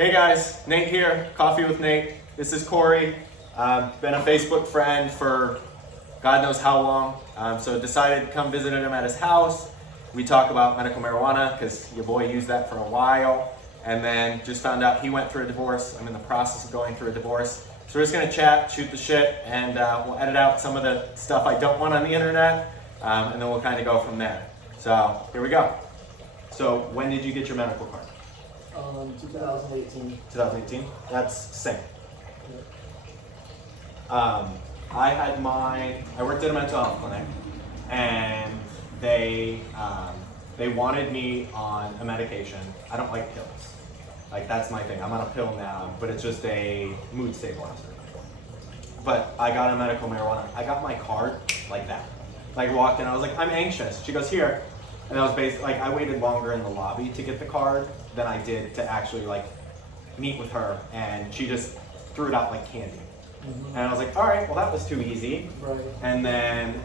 Hey guys, Nate here, Coffee with Nate. This is Corey. Been a Facebook friend for God knows how long. So decided to come visit him at his house. We talk about medical marijuana because your boy used that for a while. And then just found out he went through a divorce. I'm in the process of going through a divorce. So we're just gonna chat, shoot the shit, and we'll edit out some of the stuff I don't want on the internet. And then we'll kind of go from there. So here we go. So when did you get your medical card? 2018. 2018? That's same. Yep. I had mine, I worked at a mental health clinic, and they wanted me on a medication. I don't like pills. Like, that's my thing. I'm on a pill now, but it's just a mood stabilizer. But I got a medical marijuana. I got my card like that. Like, walked in, I was like, I'm anxious. She goes, here. And I was basically, like, I waited longer in the lobby to get the card than I did to actually, like, meet with her. And she just threw it out like candy. Mm-hmm. And I was like, all right, well, that was too easy. Right. And then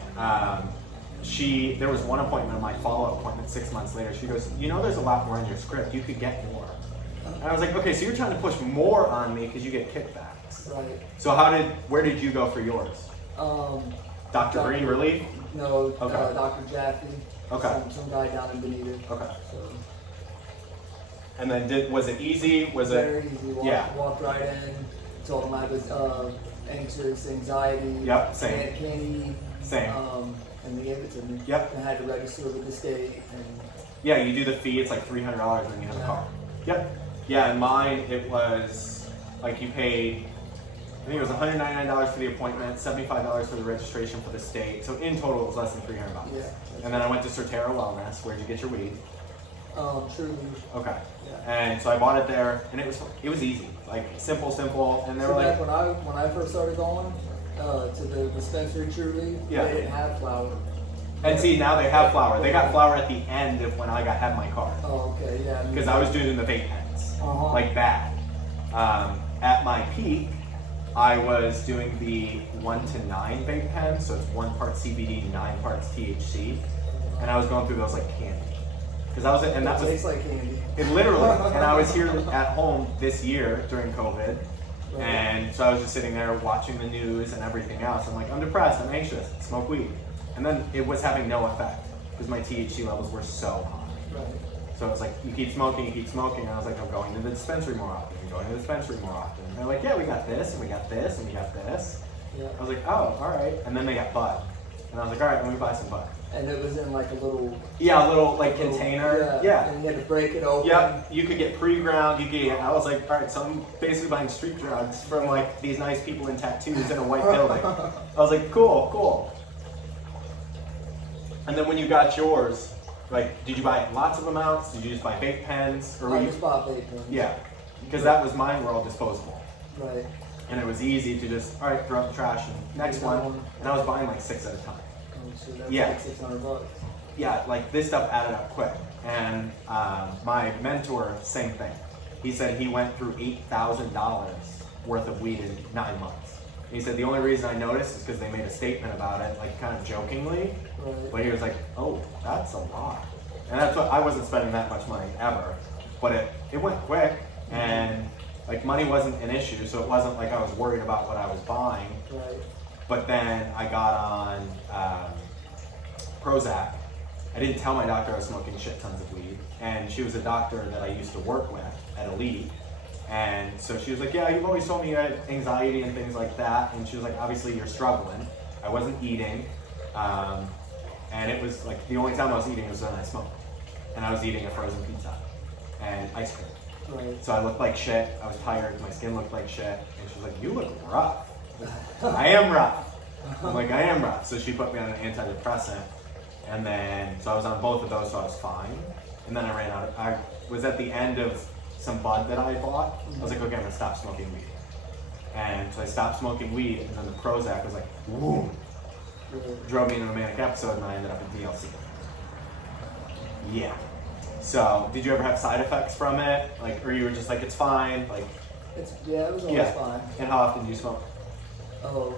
there was one appointment, my follow-up appointment 6 months later. She goes, you know, there's a lot more in your script. You could get more. And I was like, okay, so you're trying to push more on me because you get kickbacks. Right. So where did you go for yours? Dr. Green, Relief? No, Okay. Dr. Jaffe. Okay. Some guy down in Benita. Okay. So, And then was it easy? Was very it? easy. Yeah. Walked right in. Told him I was anxious, anxiety. Yep, same. Had candy. Same. And they gave it to me. Yep. And I had to register with the state. And Yeah, you do the fee. It's like $300 when you have a car. Yep. Yeah, and mine, it was like you paid, I think it was $199 for the appointment, $75 for the registration for the state. So in total, it was less than $300. Yeah. And then I went to Certero Wellness. Where'd you get your weed? Truly. Okay. Yeah. And so I bought it there, and it was easy, like simple, and they were So like, back when I first started going to the dispensary, Truly, Yeah. they didn't have flour. and see, now they have flour. They got flour at the end of when I had my card. Oh, okay, yeah. Because I was doing the vape pens, Uh-huh. like that. At my peak, I was doing the 1 to 9 vape pens, so it's 1 part CBD, 9 parts THC, and I was going through those like candy. Because and that It was tastes like candy. it literally. And I was here at home this year during COVID, and so I was just sitting there watching the news and everything else. I'm like, I'm depressed, I'm anxious, smoke weed, and then it was having no effect because my THC levels were so high. Right. So it's like, you keep smoking, and I was like, I'm going to the dispensary more often, And they're like, yeah, we got this, and we got this, and we got this. Yeah. I was like, oh, all right. And then they got bud. And I was like, all right, let me buy some bud. And it was in like a little Yeah, a little like container. Yeah. And you had to break it open. Yep, you could get pre-ground, I was like, all right, so I'm basically buying street drugs from like these nice people in tattoos in a white building. I was like, cool. And then when you got yours, like, did you buy lots of amounts? Did you just buy vape pens? Or were I you? just bought vape pens. Yeah, because that was mine were all disposable. Right. And it was easy to just, all right, throw out the trash and next one. And I was buying like 6 at a time. Oh, so that's Yeah. like $600. Yeah, like this stuff added up quick. And my mentor, same thing. He said he went through $8,000 worth of weed in 9 months. And he said the only reason I noticed is because they made a statement about it, like kind of jokingly. Right. But he was like, oh, that's a lot. And that's what I wasn't spending that much money ever. But it went quick, and like money wasn't an issue, so it wasn't like I was worried about what I was buying. Right. But then I got on Prozac. I didn't tell my doctor I was smoking shit tons of weed, and she was a doctor that I used to work with at Elite. And so she was like, yeah, you've always told me you had anxiety and things like that. And she was like, obviously you're struggling. I wasn't eating. And it was like the only time I was eating was when I smoked. And I was eating a frozen pizza and ice cream. Right. So I looked like shit. I was tired. My skin looked like shit. And she was like, you look rough. I am rough. I'm like, I am rough. So she put me on an antidepressant. And then, so I was on both of those, so I was fine. And then I ran out. I was at the end of some bud that I bought. I was like, okay, I'm gonna stop smoking weed. And so I stopped smoking weed, and then the Prozac was like, whoom, drove me into a manic episode, and I ended up in DLC. Yeah. So, did you ever have side effects from it? Like, or you were just like, it's fine? Like, it was always fine. And how often do you smoke? Oh,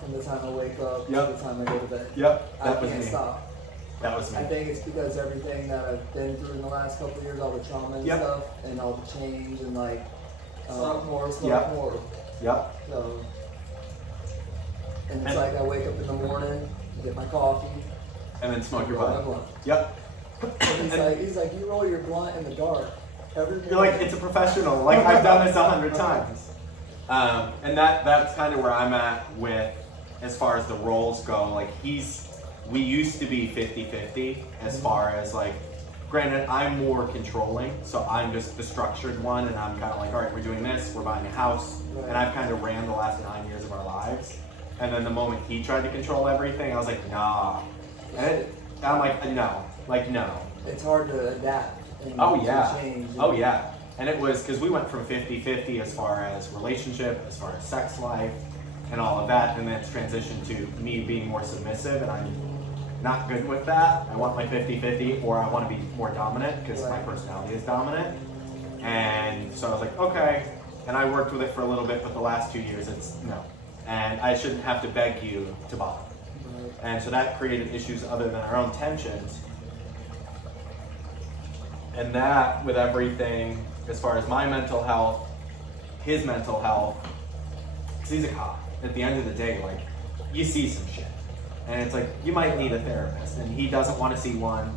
from the time I wake up Yep. to the time I go to bed. Yep, I that was can't me. stop. That was me. I think it's because everything that I've been through in the last couple of years, all the trauma and stuff, and all the change, and like smoke more. Yep. So, and it's like I wake up in the morning, get my coffee, and then smoke your roll my blunt. blunt. Yep. And he's like, you roll your blunt in the dark. You're like, it's a professional. Like, I've done this 100 times. And that's kind of where I'm at with, as far as the roles go. Like, we used to be 50-50 as far as like, granted, I'm more controlling, so I'm just the structured one, and I'm kind of like, all right, we're doing this, we're buying a house, and I've kind of ran the last 9 years of our lives. And then the moment he tried to control everything, I was like, nah. And I'm like, no. Like, no. It's hard to adapt. And to change. Oh, yeah. And it was, because we went from 50-50 as far as relationship, as far as sex life, and all of that, and then it's transitioned to me being more submissive, and I'm not good with that. I want my 50-50, or I want to be more dominant, because my personality is dominant. And so I was like, okay. And I worked with it for a little bit, but the last 2 years, it's no. And I shouldn't have to beg you to bother. And so that created issues other than our own tensions. And that, with everything, as far as my mental health, his mental health, because he's a cop. At the end of the day, like, you see some shit. And it's like, you might need a therapist. And he doesn't want to see one.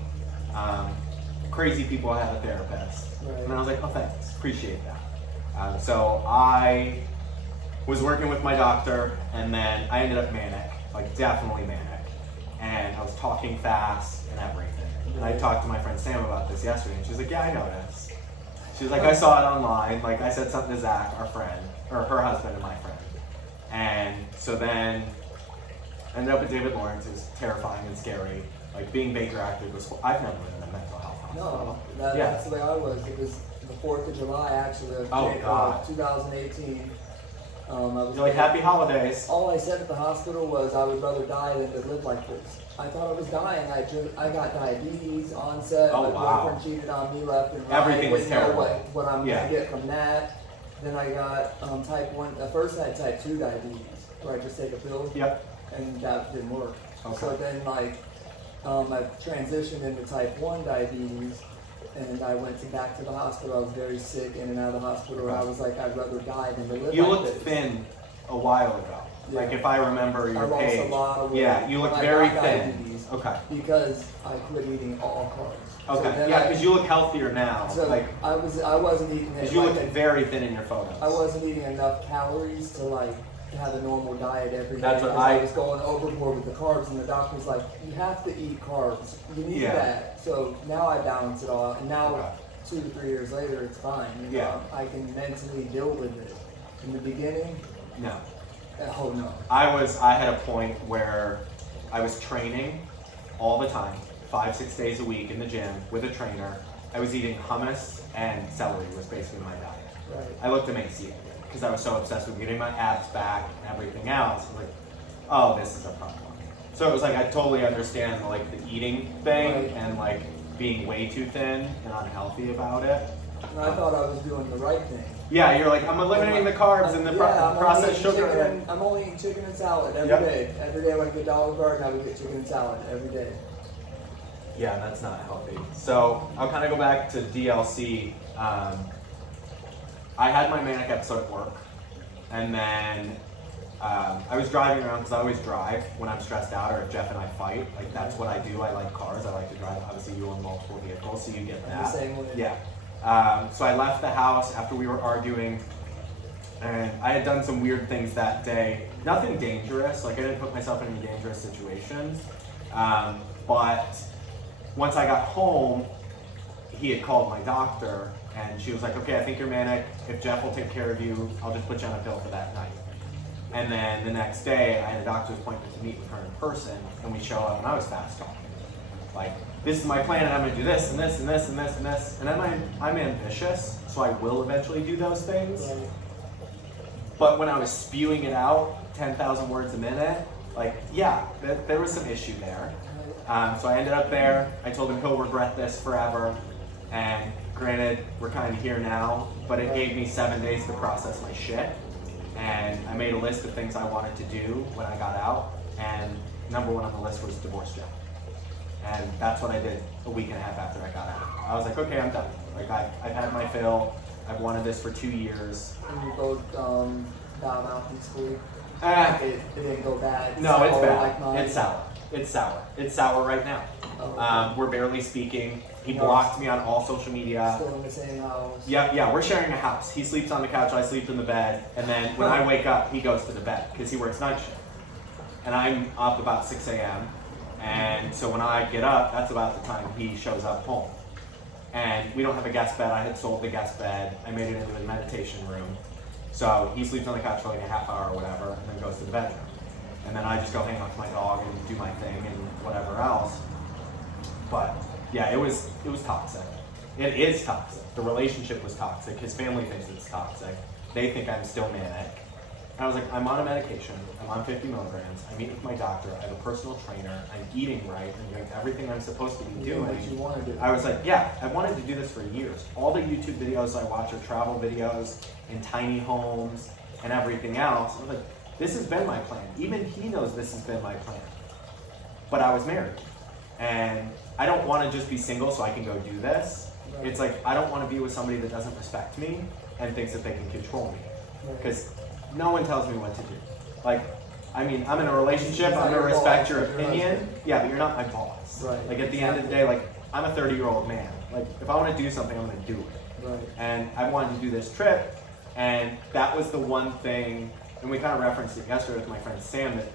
Crazy people have a therapist. And I was like, oh, thanks. Appreciate that. So I was working with my doctor, and then I ended up manic. Like, definitely manic. And I was talking fast and everything. And I talked to my friend Sam about this yesterday, and she was like, yeah, I noticed. She was like, I saw it online. Like, I said something to Zach, our friend, or her husband and my friend. And so then I ended up at David Lawrence. It was terrifying and scary. Like, being Baker acted was, I've never been in a mental health hospital. No, that's the way I was. It was the 4th of July, actually, of 2018. I was You're like, happy holidays. All I said at the hospital was I would rather die than to live like this. I thought I was dying. I got diabetes, onset. My boyfriend cheated on me left and right. Everything was terrible. What I'm going to get from that. Then I got type 1. At first I had type 2 diabetes, where I just take a pill. And that didn't work. So then I transitioned into type 1 diabetes. And I went back to the hospital. I was very sick, in and out of the hospital. And I was like, I'd rather die than to live like this. You looked thin a while ago. Yeah. Like, if I remember your page. I lost a lot of weight. Yeah, you look very thin. Okay. Because I quit eating all carbs. Okay. So yeah, because you look healthier now. So like I wasn't eating. Because you look very thin in your photos. I wasn't eating enough calories to like have a normal diet every day. That's what I was going overboard with the carbs, and the doctor's like, you have to eat carbs. You need that. So now I balance it all, and now 2 to 3 years later, it's fine. You know, I can mentally deal with it. In the beginning, no. Oh no. I had a point where I was training all the time, 5-6 days a week in the gym with a trainer. I was eating hummus and celery was basically my diet. Right. I looked emaciated because I was so obsessed with getting my abs back and everything else. I was like, oh, this is a problem. So it was like, I totally understand like the eating thing and like being way too thin and unhealthy about it. And I thought I was doing the right thing. Yeah, you're like, I'm eliminating the carbs and the processed sugar. I'm only eating chicken and salad every day. Every day I went to get Olive Garden, I would get chicken and salad every day. Yeah, that's not healthy. So I'll kind of go back to DLC. I had my manic episode at work, and then I was driving around because I always drive when I'm stressed out or if Jeff and I fight. Like, that's what I do. I like cars. I like to drive. Obviously, you own multiple vehicles, so you get that. The same way. Yeah. So I left the house after we were arguing, and I had done some weird things that day. Nothing dangerous. Like, I didn't put myself in any dangerous situations. But once I got home, he had called my doctor, and she was like, okay, I think you're manic. If Jeff will take care of you, I'll just put you on a pill for that night. And then the next day, I had a doctor's appointment to meet with her in person, and we show up, and I was fast talking. Like, this is my plan, and I'm gonna do this, and this, and this, and this, and this. And then I'm ambitious, so I will eventually do those things. Right. But when I was spewing it out, 10,000 words a minute, like, yeah, there was some issue there. So I ended up there. I told him he'll regret this forever. And granted, we're kind of here now, but it gave me 7 days to process my shit. And I made a list of things I wanted to do when I got out. And number one on the list was divorce Jeff. And that's what I did a week and a half after I got out. I was like, okay, I'm done. Like I've had my fill. I've wanted this for 2 years. And you both bowed out peacefully. It didn't go bad. No, it's bad. Like mine. It's sour. It's sour. It's sour right now. Oh, okay. We're barely speaking. He blocked me on all social media. Still in the same house. Yeah, we're sharing a house. He sleeps on the couch, I sleep in the bed, and then when I wake up, he goes to the bed because he works night shift. And I'm up about 6 a.m. And so when I get up, that's about the time he shows up home. And we don't have a guest bed. I had sold the guest bed. I made it into a meditation room. So he sleeps on the couch for like a half hour or whatever, and then goes to the bedroom. And then I just go hang out with my dog and do my thing and whatever else. But yeah, it was toxic. It is toxic. The relationship was toxic. His family thinks it's toxic. They think I'm still manic. And I was like, I'm on a medication. I'm on 50 milligrams. I meet with my doctor. I have a personal trainer. I'm eating right. I'm doing everything I'm supposed to be doing. What you want to do. I was like, yeah, I wanted to do this for years. All the YouTube videos I watch are travel videos in tiny homes and everything else. I was like, this has been my plan. Even he knows this has been my plan. But I was married. And I don't want to just be single so I can go do this. Right. It's like, I don't want to be with somebody that doesn't respect me and thinks that they can control me. Because no one tells me what to do. Like, I mean, I'm in a relationship, I'm going to respect your opinion. Yeah, but you're not my boss. Right. Like, at the end of the day, like, I'm a 30-year-old man. Like, if I want to do something, I'm going to do it. Right. And I wanted to do this trip, and that was the one thing, and we kind of referenced it yesterday with my friend Sam, that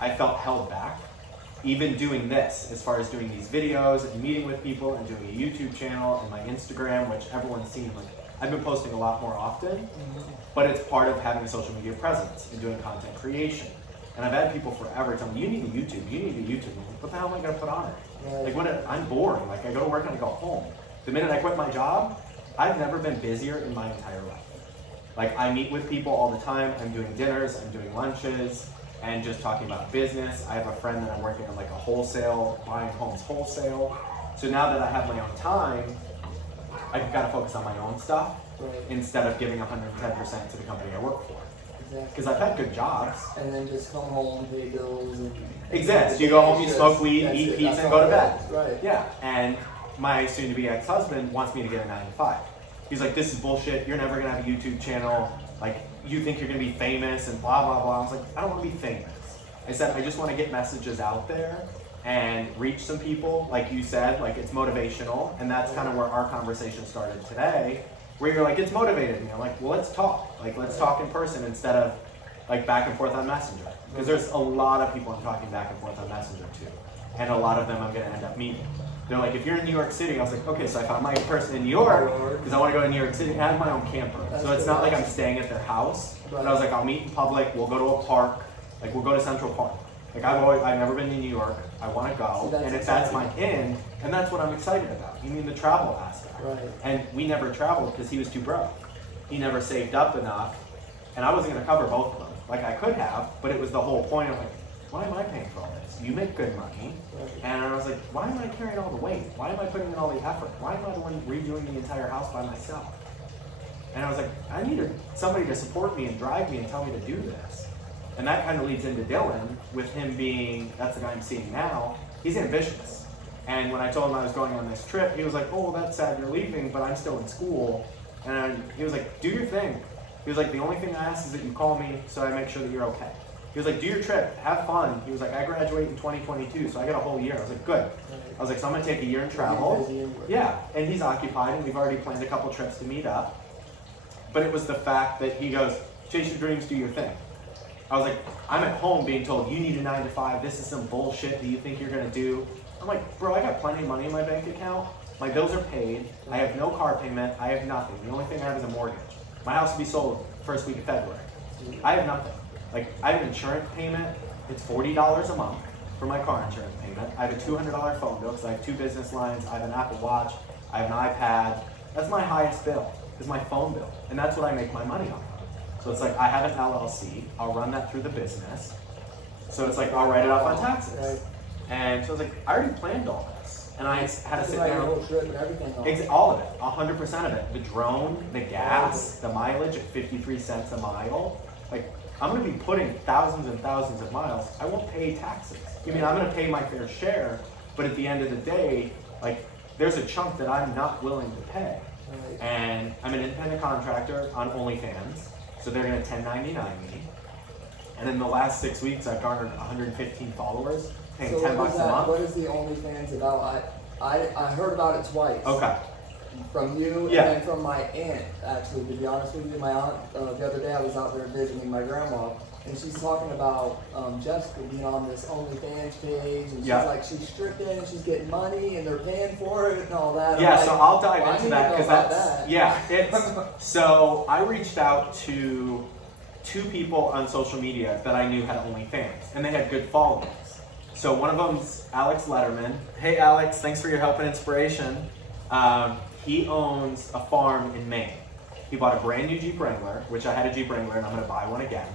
I felt held back. Even doing this, as far as doing these videos and meeting with people and doing a YouTube channel and my Instagram, which everyone's seen, like, I've been posting a lot more often, but it's part of having a social media presence and doing content creation. And I've had people forever tell me, you need a YouTube, you need a YouTube. I'm like, what the hell am I gonna put on it? Right. Like, I'm boring. Like, I go to work and I go home. The minute I quit my job, I've never been busier in my entire life. Like, I meet with people all the time. I'm doing dinners, I'm doing lunches, and just talking about business. I have a friend that I'm working on like a wholesale, buying homes wholesale. So now that I have my own time, I've got to focus on my own stuff instead of giving 110% to the company I work for. Exactly. Because I've had good jobs. And then just come home, pay bills, and Exactly. You go home, you smoke weed, eat pizza, and go to bed. Right. Yeah. And my soon-to-be ex-husband wants me to get a 9 to 5. He's like, this is bullshit. You're never gonna have a YouTube channel. Like, you think you're gonna be famous and blah blah blah. I was like, I don't want to be famous. I said, I just want to get messages out there and reach some people. Like you said, like, it's motivational, and that's kind of where our conversation started today. Where you're like, it's motivated me. I'm like, well, let's talk. Like, let's talk in person instead of like back and forth on Messenger. Because there's a lot of people I'm talking back and forth on Messenger to, and a lot of them I'm gonna end up meeting. They're like, if you're in New York City, I was like, okay, so I found my person in New York because I want to go to New York City and I have my own camper. So it's not like I'm staying at their house. But I was like, I'll meet in public. We'll go to a park. Like, we'll go to Central Park. Like, I've never been to New York. I want to go. And if that's my in, and that's what I'm excited about. You mean the travel aspect. Right. And we never traveled because he was too broke. He never saved up enough. And I wasn't going to cover both of them. Like, I could have, but it was the whole point of like, why am I paying for all this? You make good money. And I was like, why am I carrying all the weight? Why am I putting in all the effort? Why am I the one redoing the entire house by myself? And I was like, I needed somebody to support me and drive me and tell me to do this. And that kind of leads into Dylan, with him being, that's the guy I'm seeing now, he's ambitious. And when I told him I was going on this trip, he was like, oh, well, that's sad you're leaving, but I'm still in school. And he was like, do your thing. He was like, the only thing I ask is that you call me so I make sure that you're okay. He was like, do your trip, have fun. He was like, I graduate in 2022, so I got a whole year. I was like, good. I was like, so I'm gonna take a year and travel. Yeah, and he's occupied, and we've already planned a couple trips to meet up. But it was the fact that he goes, chase your dreams, do your thing. I was like, I'm at home being told, you need a 9 to 5, this is some bullshit that you think you're gonna do. I'm like, bro, I got plenty of money in my bank account. My bills are paid. I have no car payment. I have nothing. The only thing I have is a mortgage. My house will be sold first week of February. I have nothing. Like, I have an insurance payment. It's $40 a month for my car insurance payment. I have a $200 phone bill because I have 2 business lines. I have an Apple Watch. I have an iPad. That's my highest bill, is my phone bill. And that's what I make my money on. So it's like, I have an LLC. I'll run that through the business. So it's like, I'll write it off on taxes. Right. And so I was like, I already planned all this. And I had to sit down. Your whole trip and everything. All of it, 100% of it. The drone, the gas, the mileage at 53 cents a mile. Like, I'm gonna be putting thousands and thousands of miles. I won't pay taxes. I mean, I'm gonna pay my fair share, But at the end of the day, like, there's a chunk that I'm not willing to pay. Right. And I'm an independent contractor on OnlyFans, so they're gonna 1099 me. And in the last 6 weeks, I've garnered 115 followers, paying So $10 a month. what is the OnlyFans about? I heard about it twice. Okay. From you Yeah. and then from my aunt, actually, to be honest with you. My aunt, the other day I was out there visiting my grandma, and she's talking about Jessica being on this OnlyFans page, and she's like, she's stripping, and she's getting money, and they're paying for it, and all that. Yeah, like, so I'll dive well, into that, because that. yeah, it's, so I reached out to 2 people on social media that I knew had OnlyFans, and they had good followings. So one of them's Alex Letterman. Hey Alex, thanks for your help and inspiration. He owns a farm in Maine. He bought a brand new Jeep Wrangler, which I had a Jeep Wrangler and I'm gonna buy one again.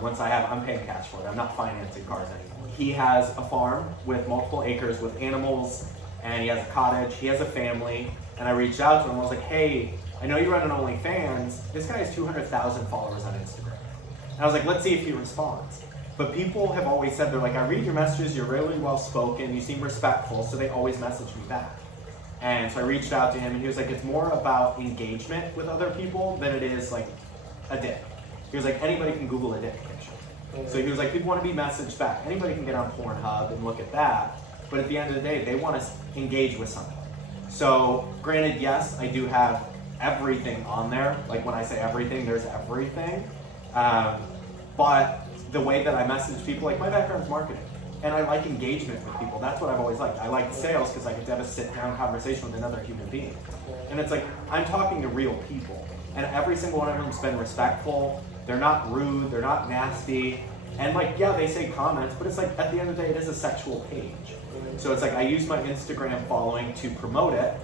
Once I'm paying cash for it. I'm not financing cars anymore. He has a farm with multiple acres with animals, and he has a cottage, he has a family, and I reached out to him. I was like, hey, I know you run an OnlyFans. This guy has 200,000 followers on Instagram. And I was like, let's see if he responds. But people have always said, they're like, I read your messages, you're really well spoken, you seem respectful, so they always message me back. And so I reached out to him, and he was like, it's more about engagement with other people than it is like a dick. He was like, anybody can Google a dick picture. So he was like, people want to be messaged back. Anybody can get on Pornhub and look at that, but at the end of the day, they want to engage with something. So granted, yes, I do have everything on there. Like when I say everything, there's everything. But the way that I message people, like my background's marketing. And I like engagement with people. That's what I've always liked. I like sales because I get to have a sit-down conversation with another human being. And it's like, I'm talking to real people. And every single one of them's been respectful. They're not rude. They're not nasty. And like, yeah, they say comments, but it's like, at the end of the day, it is a sexual page. So it's like, I use my Instagram following to promote it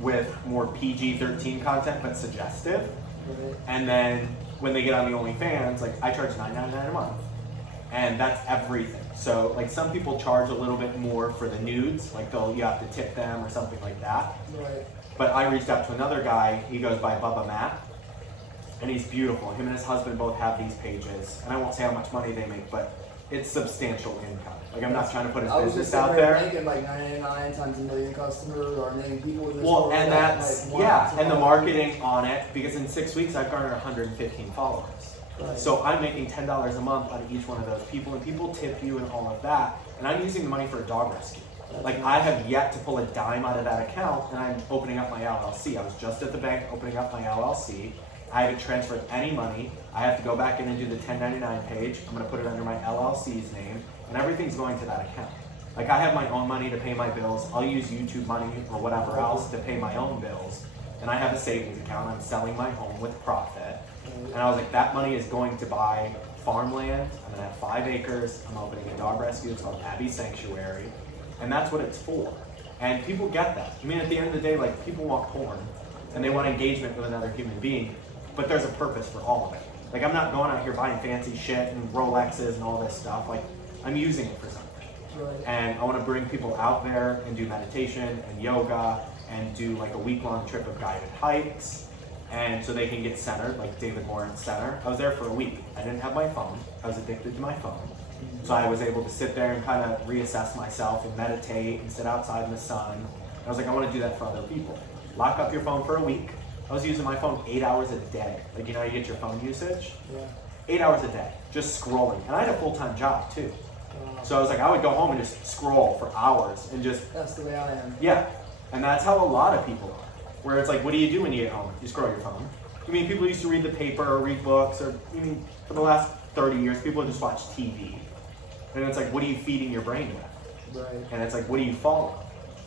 with more PG-13 content, but suggestive. And then when they get on the OnlyFans, like I charge $9.99 a month. And that's everything. So like some people charge a little bit more for the nudes, like you have to tip them or something like that. Right. But I reached out to another guy, he goes by Bubba Matt, and he's beautiful. Him and his husband both have these pages, and I won't say how much money they make, but it's substantial income. Like I'm not trying to put his business out there. I was just thinking like 99 times a million customers or a million people with this. Well, and that's, yeah, and the marketing on it, because in 6 weeks I've garnered 115 followers. Right. So I'm making $10 a month on each one of those people, and people tip you and all of that, and I'm using the money for a dog rescue. Like I have yet to pull a dime out of that account, and I'm opening up my LLC. I was just at the bank opening up my LLC. I haven't transferred any money. I have to go back in and do the 1099 page. I'm gonna put it under my LLC's name, and everything's going to that account. Like I have my own money to pay my bills. I'll use YouTube money or whatever else to pay my own bills. And I have a savings account. I'm selling my home with profit. And I was like, that money is going to buy farmland. I'm gonna have 5 acres. I'm opening a dog rescue. It's called Abby Sanctuary. And that's what it's for. And people get that. I mean, at the end of the day, like people want porn and they want engagement with another human being, but there's a purpose for all of it. Like I'm not going out here buying fancy shit and Rolexes and all this stuff. Like I'm using it for something. Right. And I want to bring people out there and do meditation and yoga and do like a week-long trip of guided hikes. And so they can get centered, like David Lawrence Center. I was there for a week. I didn't have my phone. I was addicted to my phone. So I was able to sit there and kind of reassess myself and meditate and sit outside in the sun. And I was like, I want to do that for other people. Lock up your phone for a week. I was using my phone 8 hours a day. Like, you know, you get your phone usage? Yeah. 8 hours a day, just scrolling. And I had a full-time job too. So I was like, I would go home and just scroll for hours and just... That's the way I am. Yeah. And that's how a lot of people are. Where it's like, what do you do when you get home? You scroll your phone. I mean, people used to read the paper or read books, or I mean, for the last 30 years, people just watch TV. And it's like, what are you feeding your brain with? Right. And it's like, what do you follow?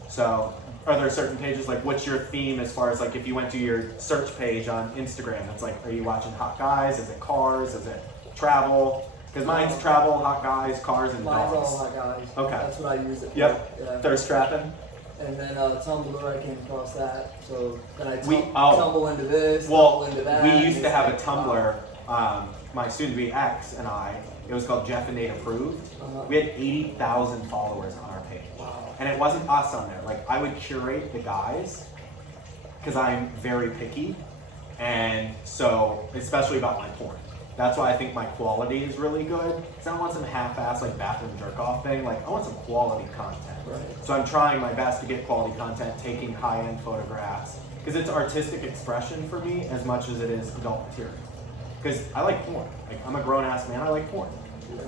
So, are there certain pages, like, what's your theme as far as, like, if you went to your search page on Instagram, it's like, are you watching hot guys? Is it cars? Is it travel? Because mine's travel, hot guys, cars, and dogs. Mine's all hot guys. Okay. That's what I use it for. Yep. Yeah. Thirst trapping. And then Tumblr, I came across that. So then I tumble into this, tumble into that. We used to have a Tumblr, my soon-to-be ex and I, it was called Jeff and Nate Approved. We had 80,000 followers on our page. Wow. And it wasn't us on there. Like, I would curate the guys, because I'm very picky, and so, especially about my porn. That's why I think my quality is really good. Because I don't want some half-ass like bathroom jerk-off thing. Like I want some quality content. Right. So I'm trying my best to get quality content, taking high-end photographs. Because it's artistic expression for me as much as it is adult material. Because I like porn. Like I'm a grown-ass man, I like porn.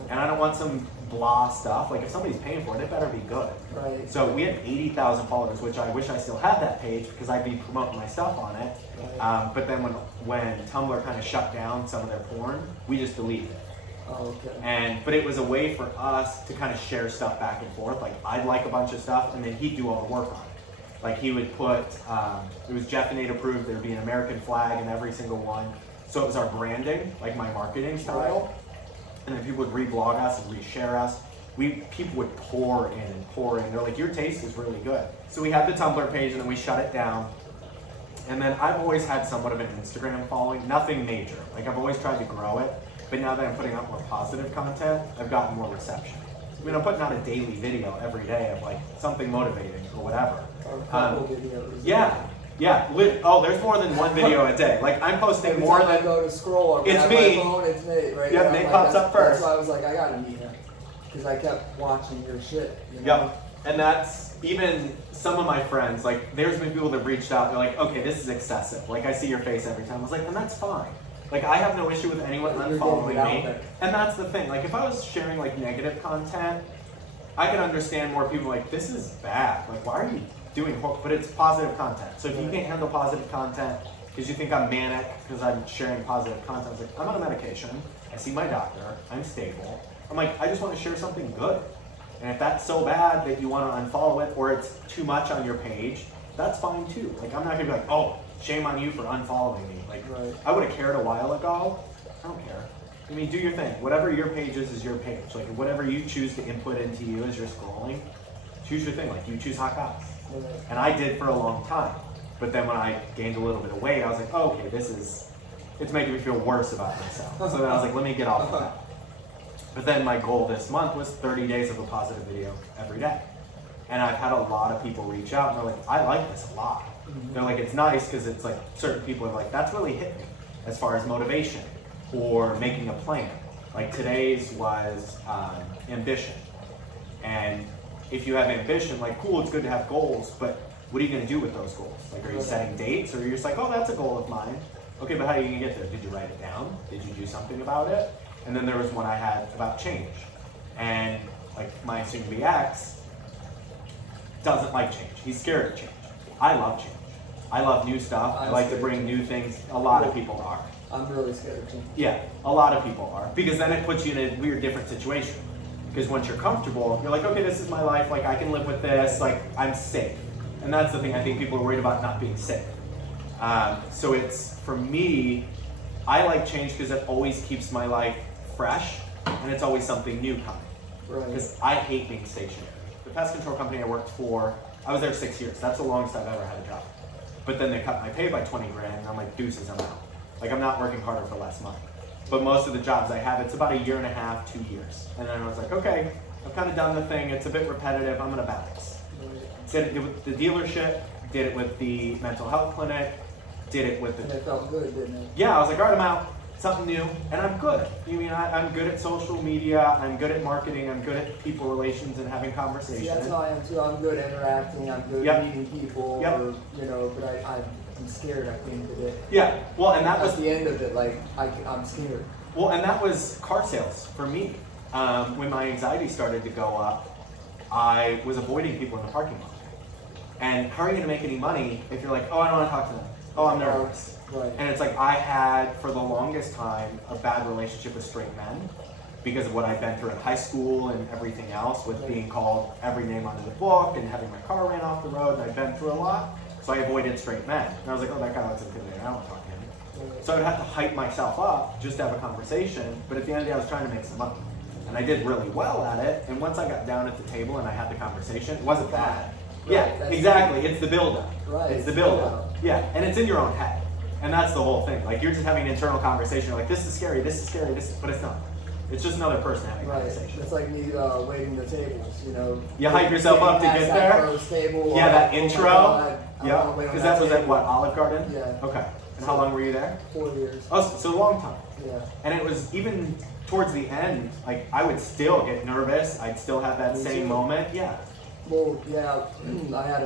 And I don't want some blah stuff. Like if somebody's paying for it, it better be good. Right. So we had 80,000 followers, which I wish I still had that page because I'd be promoting my stuff on it. Right. But then when Tumblr kind of shut down some of their porn, we just deleted it. Oh, okay. But it was a way for us to kind of share stuff back and forth. Like I'd like a bunch of stuff, and then he'd do all the work on it. Like he would put, it was Jeff and Nate approved. There'd be an American flag in every single one. So it was our branding, like my marketing style. Right. And then people would reblog us and reshare us. People would pour in and pour in. They're like, your taste is really good. So we had the Tumblr page and then we shut it down. And then I've always had somewhat of an Instagram following, nothing major. Like I've always tried to grow it, but now that I'm putting out more positive content, I've gotten more reception. I mean, I'm putting out a daily video every day of like something motivating or whatever. Or a couple videos. Yeah. Yeah, there's more than one video a day. Like I'm posting Every more time than I go to scroll or it's grab me. my phone, it's Nate, right? Yep, And Nate I'm pops up first. That's why I was like, I gotta meet him. Because I kept watching your shit, you know? Yep. And that's even some of my friends, like there's been people that have reached out, they're like, okay, this is excessive. Like I see your face every time. I was like, and that's fine. Like I have no issue with anyone unfollowing me. And that's the thing. Like if I was sharing like negative content, I can understand more people like, this is bad. Like why are you doing, but it's positive content. So if you can't handle positive content because you think I'm manic because I'm sharing positive content, it's like, I'm on a medication, I see my doctor, I'm stable. I'm like, I just want to share something good. And if that's so bad that you want to unfollow it or it's too much on your page, that's fine too. Like I'm not gonna be like, oh, shame on you for unfollowing me. Like I would have cared a while ago. I don't care. I mean, do your thing. Whatever your page is your page. Like whatever you choose to input into you as you're scrolling, choose your thing. Like you choose hot guys. And I did for a long time. But then when I gained a little bit of weight, I was like, oh, okay, it's making me feel worse about myself. So then I was like, let me get off of that. But then my goal this month was 30 days of a positive video every day. And I've had a lot of people reach out and they're like, I like this a lot. They're like, it's nice because it's like certain people are like, that's really hit me as far as motivation or making a plan. Like today's was ambition. And if you have ambition, like cool, it's good to have goals, but what are you gonna do with those goals? Like are you setting dates or are you just like, oh, that's a goal of mine. Okay, but how are you gonna get there? Did you write it down? Did you do something about it? And then there was one I had about change. And like my soon-to-be ex doesn't like change. He's scared of change. I love change. I love new stuff. I like to bring new things. A lot of people are. I'm really scared of change. Yeah, a lot of people are. Because then it puts you in a weird, different situation. Because once you're comfortable, you're like, okay, this is my life. Like I can live with this. Like I'm safe. And that's the thing. I think people are worried about not being safe. So it's, for me, I like change because it always keeps my life fresh and it's always something new coming. Right. Because I hate being stationary. The pest control company I worked for, I was there 6 years. That's the longest I've ever had a job. But then they cut my pay by 20 grand and I'm like, deuces, I'm out. Like I'm not working harder for less money. But most of the jobs I have, it's about 1.5 years, 2 years. And then I was like, okay, I've kind of done the thing. It's a bit repetitive. I'm gonna bounce. Did it with the dealership, did it with the mental health clinic, did it with the... And it felt good, didn't it? Yeah, I was like, all right, I'm out. Something new, and I'm good. You mean I'm good at social media, I'm good at marketing, I'm good at people relations and having conversations. See, that's how I am too. I'm good at interacting, I'm good at meeting people, or, you know, but I'm scared at the end of it. Yeah, well, and that was... At the end of it, like, I'm scared. Well, and that was car sales for me. When my anxiety started to go up, I was avoiding people in the parking lot. And how are you gonna make any money if you're like, oh, I don't wanna talk to them. Oh, I'm nervous. Right. And it's like I had, for the longest time, a bad relationship with straight men because of what I'd been through in high school and everything else with being called every name under the book and having my car ran off the road, and I'd been through a lot. So I avoided straight men. And I was like, oh, that guy looks intimidating, I don't want to talk to him. So I would have to hype myself up just to have a conversation, but at the end of the day, I was trying to make some money. And I did really well at it, and once I got down at the table and I had the conversation, it wasn't bad. Right, yeah, exactly. It's the build-up. Right. It's the build-up. Yeah, and it's in your own head. And that's the whole thing. Like, you're just having an internal conversation. You're like, this is scary, but it's not. It's just another person having a conversation. It's like me waiting the tables, you know. You hype yourself up to get there? Table, yeah, that intro. Oh, yeah, because that was at what, Olive Garden? Yeah. Okay. And how long were you there? 4 years. Oh, so a long time. Yeah. And it was even towards the end, like I would still get nervous. I'd still have that same moment. Yeah. Well, yeah, I had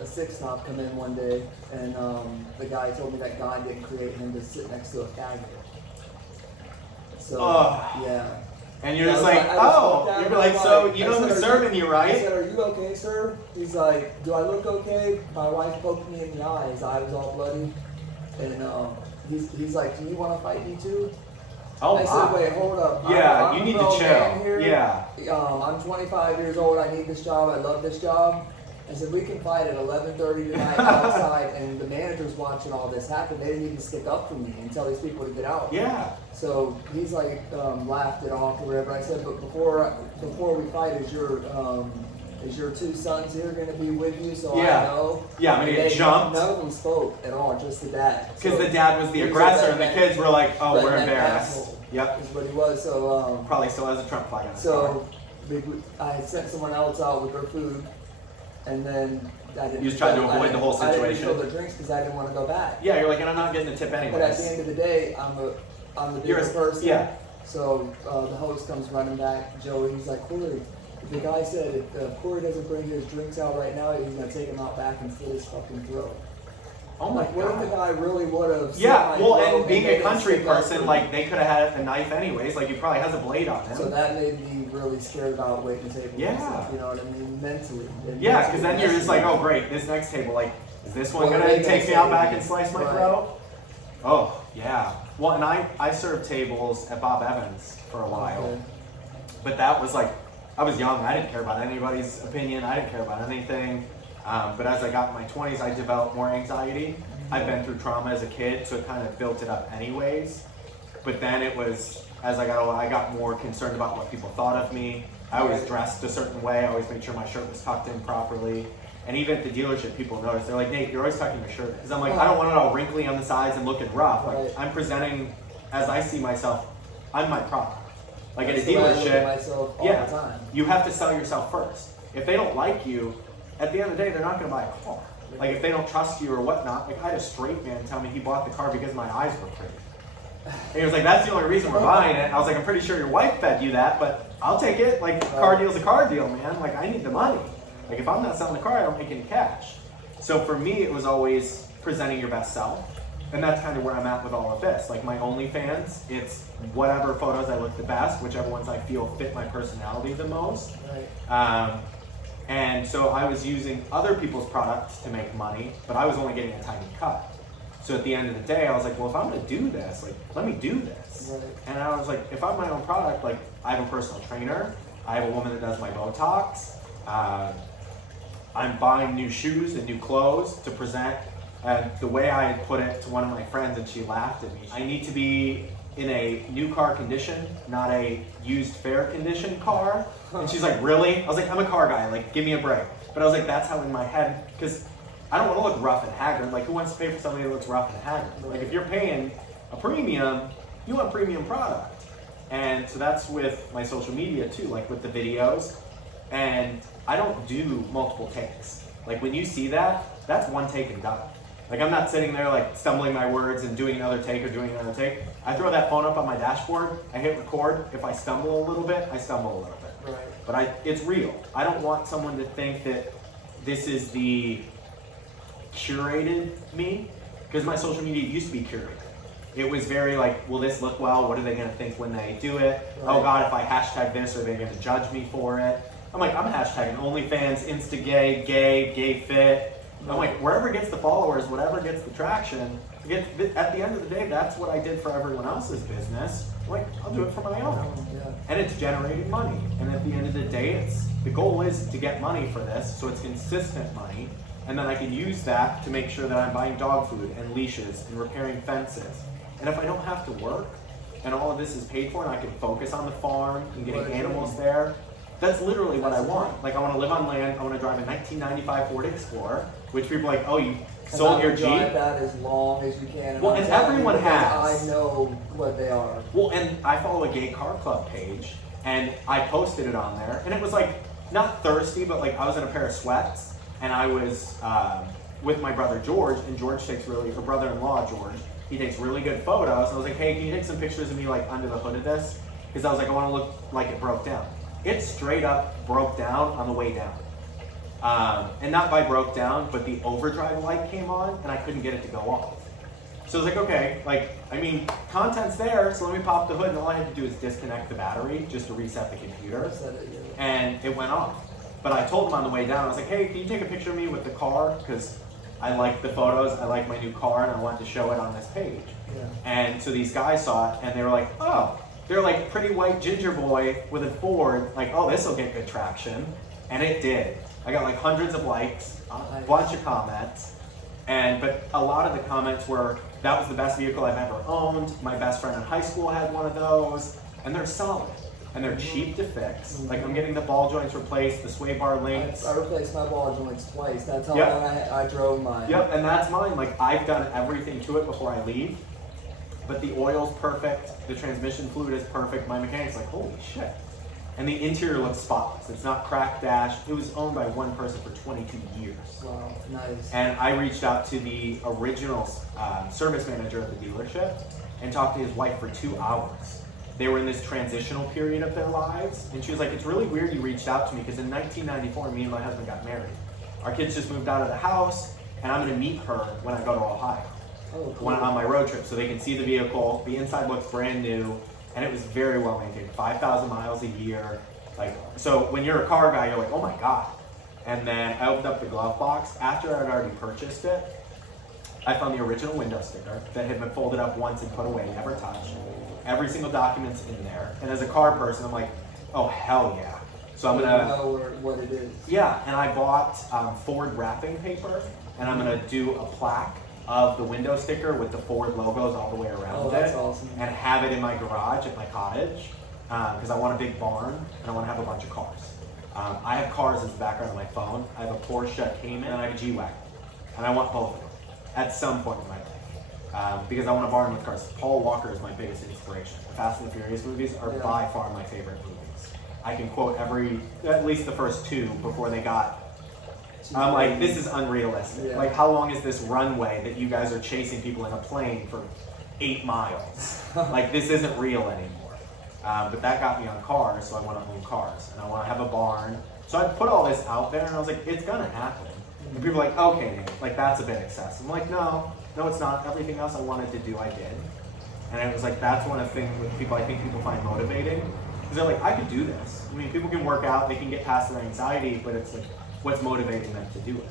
a six top come in one day, and the guy told me that God didn't create him to sit next to a faggot. So, yeah. And you're just like, oh, you're like, so you know who's serving you, right? I said, are you okay, sir? He's like, do I look okay? My wife poked me in the eye. His eye was all bloody. And he's like, do you want to fight me too? Oh, I said, wait, hold up. Yeah, I'm you need a grown to man chill. here. Yeah. I'm 25 years old. I need this job. I love this job. I said, we can fight at 11:30 tonight outside, and the manager's watching all this happen. They didn't even stick up for me and tell these people to get out. Yeah. So he's like, laughed it off or whatever. I said, but before we fight, is your two sons here going to be with you? So I know. Yeah, I'm going to get jumped. None of them spoke at all, just the dad. Because the dad was the aggressor, and the kids were like, oh, we're embarrassed. Yep. Is what he was. So probably still has a Trump flag on his car. So I had sent someone else out with their food. And then I didn't. You just tried to avoid the whole situation. I didn't fill their drinks because I didn't want to go back. Yeah, you're like, and I'm not getting a tip anyways. But at the end of the day, I'm the bigger person. Yeah. So the host comes running back, Joey. He's like, Corey. The guy said if Corey doesn't bring his drinks out right now, he's gonna take him out back and slit his fucking throat. Oh my God. What if the guy really would have? Yeah, well, and being a country person, like they could have had a knife anyways. Like he probably has a blade on him. So that made me really scared about waiting tables. Yeah. Stuff, you know what I mean? Mentally. Yeah, because then you're just like, oh great, this next table, like, is this one gonna take me out back and slice my throat? Oh yeah. Well, and I served tables at Bob Evans for a while, but that was like, I was young. I didn't care about anybody's opinion. I didn't care about anything. But as I got in my 20s, I developed more anxiety. I've been through trauma as a kid, so it kind of built it up anyways. But then it was, as I got older, I got more concerned about what people thought of me. I always dressed a certain way. I always made sure my shirt was tucked in properly. And even at the dealership, people notice. They're like, Nate, you're always tucking your shirt. Because I'm like, I don't want it all wrinkly on the sides and looking rough. Like, I'm presenting as I see myself. I'm my product. Like at a dealership, all the time. You have to sell yourself first. If they don't like you, at the end of the day, they're not going to buy a car. Like if they don't trust you or whatnot. Like I had a straight man tell me he bought the car because my eyes were pretty. And he was like, that's the only reason we're buying it. I was like, I'm pretty sure your wife fed you that, but I'll take it. Like car deal's a car deal, man. Like I need the money. Like if I'm not selling the car, I don't make any cash. So for me, it was always presenting your best self. And that's kind of where I'm at with all of this. Like my OnlyFans, it's whatever photos I look the best, whichever ones I feel fit my personality the most. Right. And so I was using other people's products to make money, but I was only getting a tiny cut. So at the end of the day, I was like, well, if I'm going to do this, like, let me do this. Right. And I was like, if I'm my own product, like, I have a personal trainer. I have a woman that does my Botox. I'm buying new shoes and new clothes to present. And the way I had put it to one of my friends, and she laughed at me, I need to be in a new car condition, not a used fair condition car. And she's like, really? I was like, I'm a car guy, like, give me a break. But I was like, that's how in my head, because I don't want to look rough and haggard. Like, who wants to pay for somebody that looks rough and haggard? Like, if you're paying a premium, you want a premium product. And so that's with my social media too, like with the videos. And I don't do multiple takes. Like, when you see that, that's one take and done. Like, I'm not sitting there, like, stumbling my words and doing another take or doing another take. I throw that phone up on my dashboard, I hit record. If I stumble a little bit, I stumble a little bit. Right. But it's real. I don't want someone to think that this is the curated me, because my social media used to be curated. It was very like, will this look well? What are they going to think when they do it? Right. Oh God, if I hashtag this, are they going to judge me for it? I'm like, I'm hashtagging OnlyFans, Insta-gay, gay fit. I'm like, wherever gets the followers, whatever gets the traction, at the end of the day, that's what I did for everyone else's business. I'm like, I'll do it for my own. Yeah. And it's generating money. And at the end of the day, the goal is to get money for this, so it's consistent money. And then I can use that to make sure that I'm buying dog food and leashes and repairing fences. And if I don't have to work, and all of this is paid for, and I can focus on the farm and getting animals there, that's literally what I want. Like, I want to live on land. I want to drive a 1995 Ford Explorer, which people are like, oh, you sold your Jeep? Drive that as long as you can. Well, and everyone has. I know what they are. Well, and I follow a gay car club page, and I posted it on there, and it was like, not thirsty, but like I was in a pair of sweats, and I was with my brother George, and George takes her brother-in-law George, he takes really good photos. I was like, hey, can you take some pictures of me like under the hood of this? Because I was like, I want to look like it broke down. It straight up broke down on the way down. And not by broke down, but the overdrive light came on and I couldn't get it to go off. So I was like, okay, like, I mean, content's there, so let me pop the hood, and all I had to do is disconnect the battery just to reset the computer, and it went off. But I told him on the way down, I was like, hey, can you take a picture of me with the car? Because I like the photos, I like my new car, and I wanted to show it on this page. Yeah. And so these guys saw it, and they were like, oh, they're like pretty white ginger boy with a Ford, like, oh, this will get good traction. And it did. I got like hundreds of likes, a bunch of comments, but a lot of the comments were, that was the best vehicle I've ever owned, my best friend in high school had one of those, and they're solid. And they're cheap to fix. Like, I'm getting the ball joints replaced, the sway bar links. I replaced my ball joints twice. That's how long I drove mine. Yep, and that's mine. Like, I've done everything to it before I leave. But the oil's perfect, the transmission fluid is perfect. My mechanic's like, holy shit. And the interior looks spotless. It's not cracked dash. It was owned by one person for 22 years. Wow, nice. And I reached out to the original service manager at the dealership and talked to his wife for 2 hours. They were in this transitional period of their lives, and she was like, it's really weird you reached out to me, because in 1994, me and my husband got married. Our kids just moved out of the house, and I'm gonna meet her when I go to Ohio. Oh, cool. When I'm on my road trip, so they can see the vehicle. The inside looks brand new, and it was very well maintained, 5,000 miles a year. Like, so when you're a car guy, you're like, oh my God. And then I opened up the glove box. After I'd already purchased it, I found the original window sticker that had been folded up once and put away, never touched. Every single document's in there. And as a car person, I'm like, oh, hell yeah. So I'm gonna know what it is. Yeah, and I bought Ford wrapping paper, and I'm gonna do a plaque of the window sticker with the Ford logos all the way around that's awesome. and have it in my garage at my cottage, because I want a big barn, and I want to have a bunch of cars. I have cars as the background of my phone. I have a Porsche Cayman, and I have a G-Wagon, and I want both of them at some point in my life. Because I want a barn with cars. Paul Walker is my biggest inspiration. The Fast and the Furious movies are by far my favorite movies. I can quote at least the first two before they got, I'm like, this is unrealistic. Yeah. Like, how long is this runway that you guys are chasing people in a plane for 8 miles? Like, this isn't real anymore. But that got me on cars, so I want to own cars. And I want to have a barn. So I put all this out there, and I was like, it's going to happen. And people are like, okay, Nate, like, that's a bit excessive. I'm like, no, it's not. Everything else I wanted to do, I did. And it was like, that's one of the things with people I think people find motivating. Because they're like, I could do this. I mean, people can work out, they can get past their anxiety, but it's like, what's motivating them to do it?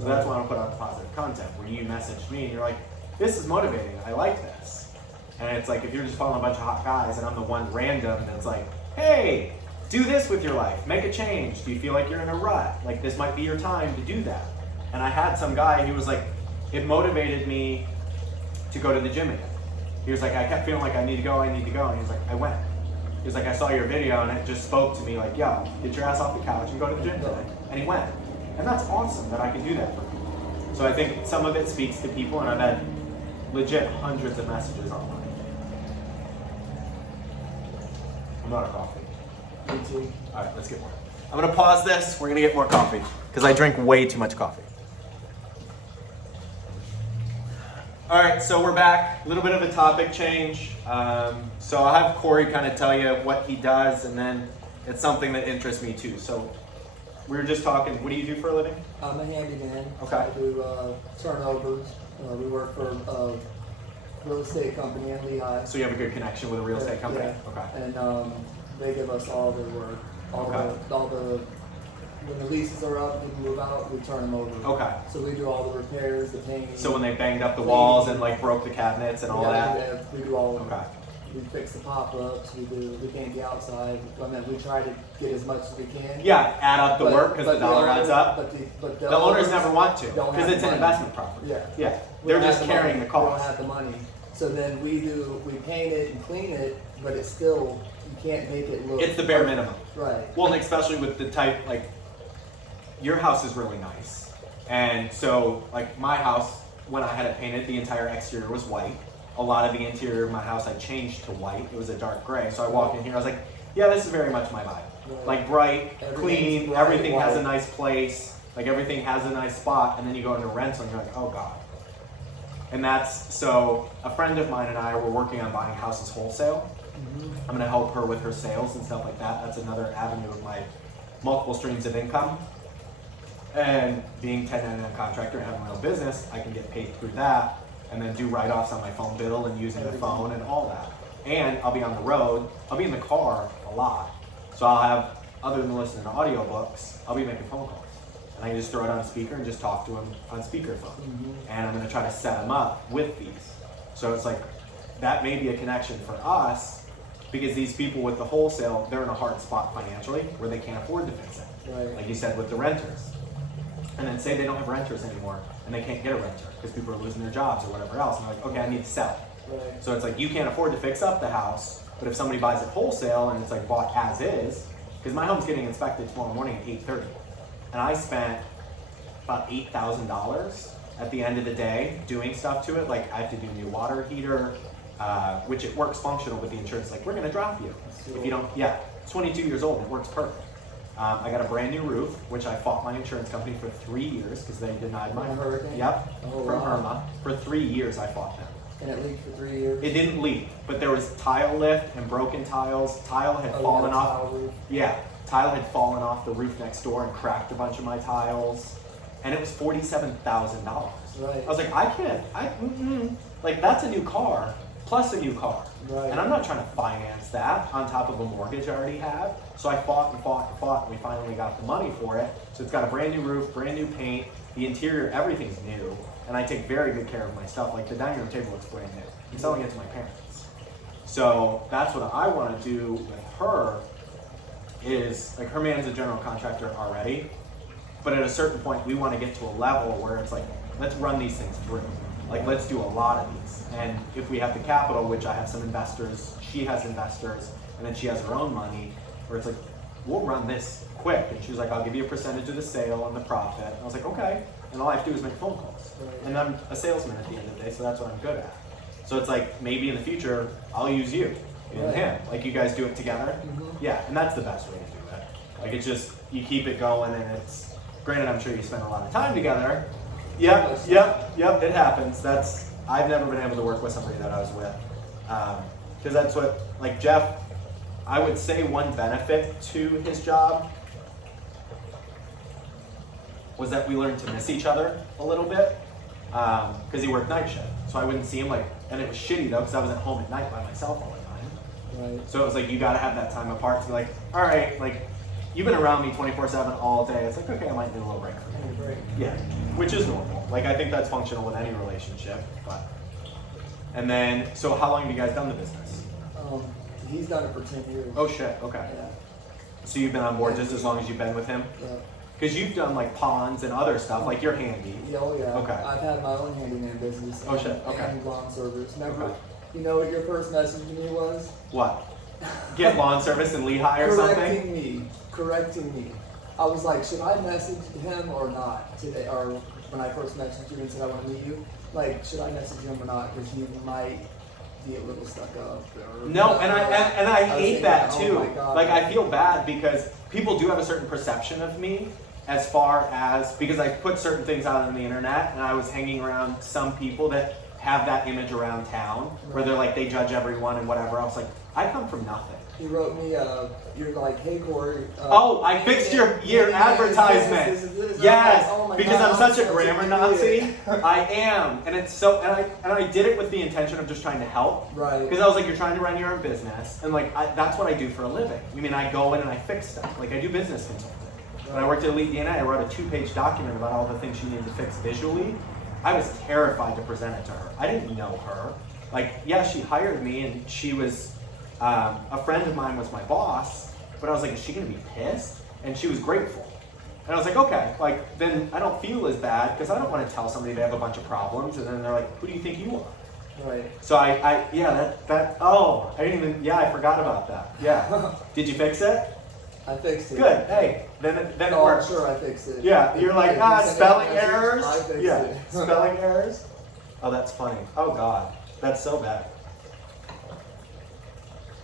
So that's why I want to put out positive content, where you message me and you're like, this is motivating, I like this. And it's like, if you're just following a bunch of hot guys and I'm the one random that's like, hey, do this with your life, make a change. Do you feel like you're in a rut? Like, this might be your time to do that. And I had some guy who was like, it motivated me to go to the gym again. He was like, I kept feeling like I need to go. And he was like, I went. He was like, I saw your video and it just spoke to me like, yo, get your ass off the couch and go to the gym today. And he went. And that's awesome that I can do that for people. So I think some of it speaks to people, and I've had legit hundreds of messages online. I'm out of coffee. Me too. All right, let's get more. I'm gonna pause this. We're gonna get more coffee because I drink way too much coffee. All right, so we're back. A little bit of a topic change. So I'll have Corey kind of tell you what he does, and then it's something that interests me too. So we were just talking. What do you do for a living? I'm a handyman. Okay. I do turnovers. We work for a real estate company in Lehigh. So you have a good connection with a real estate company? Yeah. Okay. And they give us all their work. When the leases are up, we can move out, we turn them over. Okay. So we do all the repairs, the painting. So when they banged up the walls and like broke the cabinets and all that? Yeah, we do all of it. Okay. We fix the pop-ups, we paint the outside. I mean, we try to get as much as we can. Yeah, add up the work because the dollar adds up. But the owners never want to because it's an investment property. Yeah. Yeah. They're just carrying the cost. We don't have the money. So then we paint it and clean it, but it's still, you can't make it look. It's the bare minimum. Right. Well, and especially with the type, like, your house is really nice. And so, like, my house, when I had it painted, the entire exterior was white. A lot of the interior of my house I changed to white. It was a dark gray. So I walked in here, I was like, yeah, this is very much my vibe. Right. Like, bright, clean, bright, everything has a white. nice place. Like everything has a nice spot, and then you go into rental and you're like, oh God. And that's, so a friend of mine and I were working on buying houses wholesale. I'm gonna help her with her sales and stuff like that. That's another avenue of my multiple streams of income. And being 1099 contractor and having my own business, I can get paid through that and then do write-offs on my phone bill and using the phone and all that. And I'll be on the road, I'll be in the car a lot. So I'll have, other than listening to audiobooks, I'll be making phone calls. And I can just throw it on speaker and just talk to them on speakerphone. And I'm gonna try to set them up with these. So it's like, that may be a connection for us, because these people with the wholesale, they're in a hard spot financially where they can't afford to fix it. Right. Like you said with the renters. And then say they don't have renters anymore and they can't get a renter because people are losing their jobs or whatever else. And they're like, okay, I need to sell it. Right. So it's like, you can't afford to fix up the house, but if somebody buys it wholesale and it's like bought as is, because my home's getting inspected tomorrow morning at 8:30. And I spent about $8,000 at the end of the day doing stuff to it. Like I have to do new water heater, which it works functional, but the insurance is like, we're gonna drop you. If you don't, yeah, it's 22 years old, it works perfect. I got a brand new roof, which I fought my insurance company for 3 years because they denied my hurricane. Yep, Oh, from wow. Irma. For 3 years I fought them. And it leaked for 3 years. It didn't leak, but there was tile lift and broken tiles. Tile had fallen off. Tile roof. Yeah, tile had fallen off the roof next door and cracked a bunch of my tiles, and it was $47,000. Right. I was like, like that's a new car plus a new car. Right. And I'm not trying to finance that on top of a mortgage I already have. So I fought and fought and fought, and we finally got the money for it. So it's got a brand new roof, brand new paint, the interior, everything's new. And I take very good care of my stuff. Like the dining room table looks brand new. I'm selling it to my parents. So that's what I want to do with her is, like her man's a general contractor already. But at a certain point, we want to get to a level where it's like, let's run these things through. Like, let's do a lot of these. And if we have the capital, which I have some investors, she has investors, and then she has her own money, where it's like, we'll run this quick. And she was like, I'll give you a percentage of the sale and the profit. And I was like, okay. And all I have to do is make phone calls. Right. And I'm a salesman at the end of the day, so that's what I'm good at. So it's like, maybe in the future, I'll use you and Right. him. Like, you guys do it together. Yeah, and that's the best way to do it. Like, it's just, you keep it going, and it's, granted, I'm sure you spend a lot of time together. Yep, it happens. I've never been able to work with somebody that I was with. Because that's what, like Jeff, I would say one benefit to his job was that we learned to miss each other a little bit. Because he worked night shift. So I wouldn't see him and it was shitty though, because I was at home at night by myself all the time. Right. So it was like, you gotta have that time apart to be like, all right, like, you've been around me 24/7 all day. It's like, okay, I might need a little break from you. Break. Yeah, which is normal. Like, I think that's functional with any relationship. But, and then, so how long have you guys done the business? He's done it for 10 years. Oh shit, okay. Yeah. So you've been on board just as long as you've been with him? Yeah. Because you've done like ponds and other stuff, like you're handy. Yeah, oh yeah. Okay. I've had my own handyman business. Oh, shit, okay. And lawn service. Remember, Okay. you know what your first message to me was? What? Get lawn service in Lehigh or something? Correcting me. I was like, should I message him or not today? Or when I first messaged you and said I want to meet you, like, should I message him or not? Because he might be a little stuck up. Or, No, and I was hate thinking, that oh too. my God. Like, I feel bad because people do have a certain perception of me as far as, because I put certain things out on the internet and I was hanging around some people that have that image around town where they're like, they judge everyone and whatever else. Like, I come from nothing. He wrote me, you're like, hey Corey. I fixed your advertisement. This. Yes, Oh my because God, I'm such a an grammar idiot. Nazi. I am, and it's so, and I did it with the intention of just trying to help. Right. Because I was like, you're trying to run your own business, and like that's what I do for a living. I mean, I go in and I fix stuff. Like I do business consulting. When I worked at Elite DNA, I wrote a 2-page document about all the things she needed to fix visually. I was terrified to present it to her. I didn't know her. Like, yeah, she hired me, and she was. A friend of mine was my boss, but I was like, is she gonna be pissed? And she was grateful. And I was like, okay, like then I don't feel as bad because I don't want to tell somebody they have a bunch of problems and then they're like, who do you think you are? Right. So I I forgot about that. Yeah. Did you fix it? I fixed it. Good. Hey, then it Oh, works. I'm sure I fixed it. Yeah, you're like, If you send me a spelling message, errors. I fixed Yeah, it. spelling errors. Oh, that's funny. Oh God, that's so bad.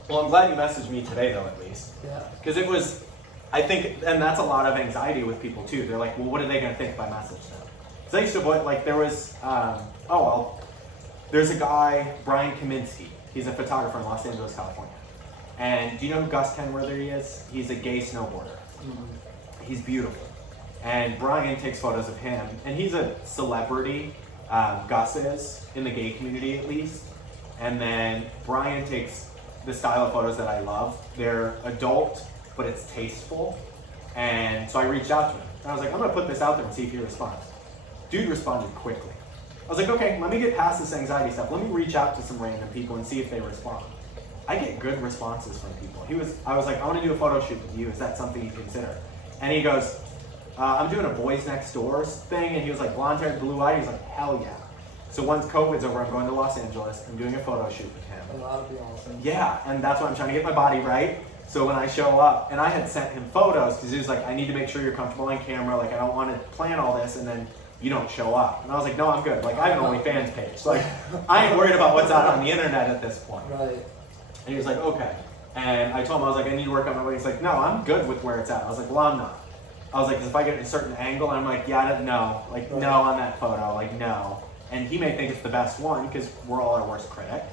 Well, I'm glad you messaged me today, though, at least. Yeah. Because it was, I think, and that's a lot of anxiety with people too. They're like, well, what are they going to think if I message them? Because I used to avoid, like, there was, there's a guy, Brian Kaminsky. He's a photographer in Los Angeles, California. And do you know who Gus Kenworthy is? He's a gay snowboarder. Mm-hmm. He's beautiful. And Brian takes photos of him, and he's a celebrity, Gus is, in the gay community at least. And then Brian takes the style of photos that I love. They're adult, but it's tasteful. And so I reached out to him. And I was like, I'm gonna put this out there and see if he responds. Dude responded quickly. I was like, okay, let me get past this anxiety stuff. Let me reach out to some random people and see if they respond. I get good responses from people. I was like, I wanna do a photo shoot with you. Is that something you consider? And he goes, I'm doing a Boys Next Doors thing. And he was like, blonde hair, blue eye. He was like, hell yeah. So once COVID's over, I'm going to Los Angeles. I'm doing a photo shoot with him. Oh, that would be awesome. Yeah, and that's why I'm trying to get my body right. So when I show up, and I had sent him photos, because he was like, I need to make sure you're comfortable on camera. Like, I don't want to plan all this, and then you don't show up. And I was like, no, I'm good. Like, I have an OnlyFans page. Like, I ain't worried about what's out on the internet at this point. Right. And he was like, okay. And I told him, I was like, I need to work on my weight. He's like, no, I'm good with where it's at. I was like, well, I'm not. I was like, because if I get a certain angle, I'm like, yeah, no. Like, right. No on that photo. Like, no. And he may think it's the best one, because we're all our worst critic.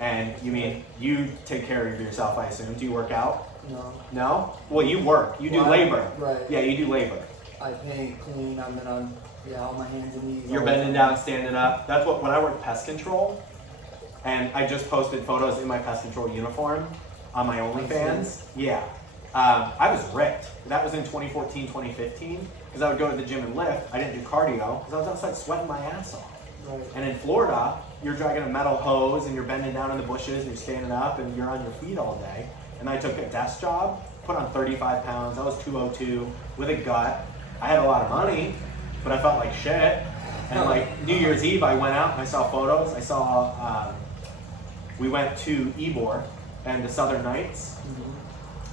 And you take care of yourself, I assume. Do you work out? No. No? Well, you work. You do labor. Right. Yeah, you do labor. I paint, clean, I'm on my hands and knees. You're bending down, standing up. That's when I worked pest control, and I just posted photos in my pest control uniform on my OnlyFans. Yeah. I was ripped. That was in 2014, 2015, because I would go to the gym and lift. I didn't do cardio, because I was outside sweating my ass off. Right. And in Florida, you're dragging a metal hose and you're bending down in the bushes and you're standing up and you're on your feet all day. And I took a desk job, put on 35 pounds. I was 202 with a gut. I had a lot of money, but I felt like shit. And like New Year's Eve, I went out and I saw photos. We went to Ybor and the Southern Nights,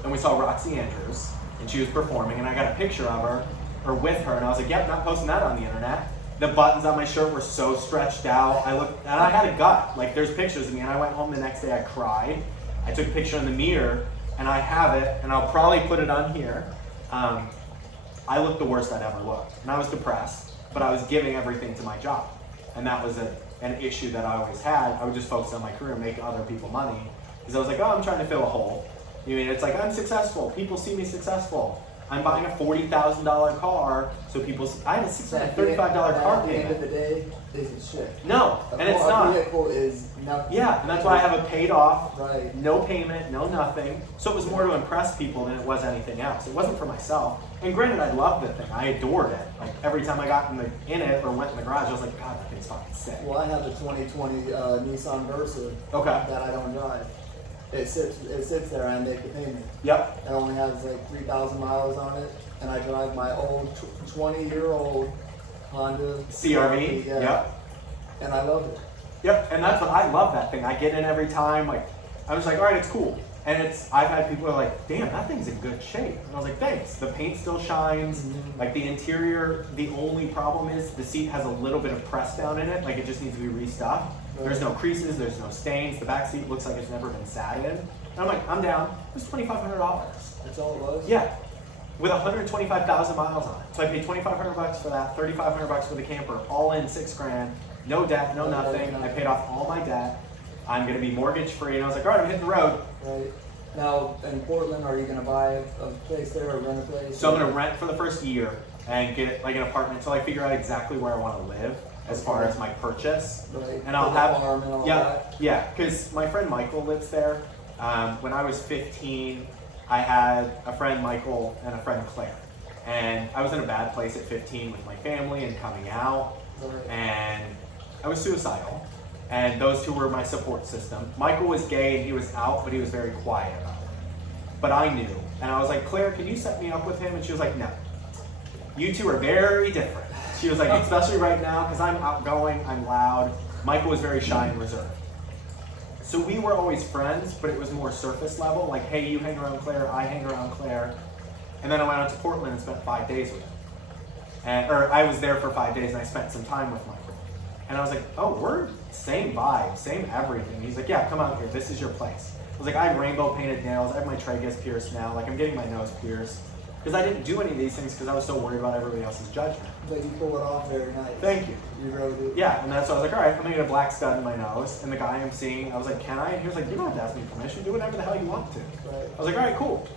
and we saw Roxy Andrews, and she was performing, and I got a picture of her, or with her, and I was like, yep, not posting that on the internet. The buttons on my shirt were so stretched out. And I had a gut. Like, there's pictures of me, and I went home the next day, I cried. I took a picture in the mirror, and I have it, and I'll probably put it on here. I looked the worst I'd ever looked, and I was depressed, but I was giving everything to my job. And that was an issue that I always had. I would just focus on my career, make other people money, because I was like, oh, I'm trying to fill a hole. It's like, I'm successful. People see me successful. I'm buying a $40,000 car, so I have a $635 car payment. At the end of the day, isn't shit. No, and it's not. A vehicle is nothing. Yeah, and that's why I have a paid off, right. No payment, no nothing. So it was more to impress people than it was anything else. It wasn't for myself. And granted, I loved the thing. I adored it. Like, every time I got in it or went in the garage, I was like, God, that thing's fucking sick. Well, I have a 2020 Nissan Versa that I don't drive. It sits there and I make the payment. Yep. It only has like 3,000 miles on it, and I drive my old 20-year-old Honda CRV. Yeah. Yep. And I love it. Yep. And that's what I love, that thing. I get in every time. Like, I was like, all right, it's cool. And I've had people who are like, damn, that thing's in good shape. And I was like, thanks. The paint still shines. Mm-hmm. Like, the interior, the only problem is the seat has a little bit of press down in it. Like, it just needs to be restuffed. Right. There's no creases, there's no stains. The back seat looks like it's never been sat in. And I'm like, I'm down. It was $2,500. That's all it was? Yeah. With 125,000 miles on it. So I paid $2,500 for that, $3,500 for the camper, all in $6,000. No debt, no nothing. I paid off all my debt. I'm going to be mortgage free. And I was like, all right, I'm hitting the road. Right. Now, in Portland, are you going to buy a place there or rent a place? So I'm going to rent for the first year and get like an apartment until I figure out exactly where I want to live as far as my purchase. Right. And I'll have farm and all that. Yeah, because my friend Michael lives there. When I was 15, I had a friend Michael and a friend Claire. And I was in a bad place at 15 with my family and coming out. Right. And I was suicidal. And those two were my support system. Michael was gay and he was out, but he was very quiet about it. But I knew. And I was like, Claire, can you set me up with him? And she was like, no. You two are very different. She was like, especially right now, because I'm outgoing, I'm loud. Michael was very shy and reserved. So we were always friends, but it was more surface level. Like, hey, you hang around Claire, I hang around Claire. And then I went out to Portland and spent 5 days with him. Or I was there for 5 days and I spent some time with Michael. And I was like, oh, we're same vibe, same everything. He's like, yeah, come out here. This is your place. I was like, I have rainbow painted nails. I have my tragus pierced now. Like, I'm getting my nose pierced. Because I didn't do any of these things because I was so worried about everybody else's judgment. But you pull it off very nice. Thank you. You really do. Yeah, and that's why I was like, all right, I'm gonna get a black stud in my nose. And the guy I'm seeing, I was like, can I? And he was like, you don't have to ask me permission. Do whatever the hell you want to. Right. I was like, all right, cool.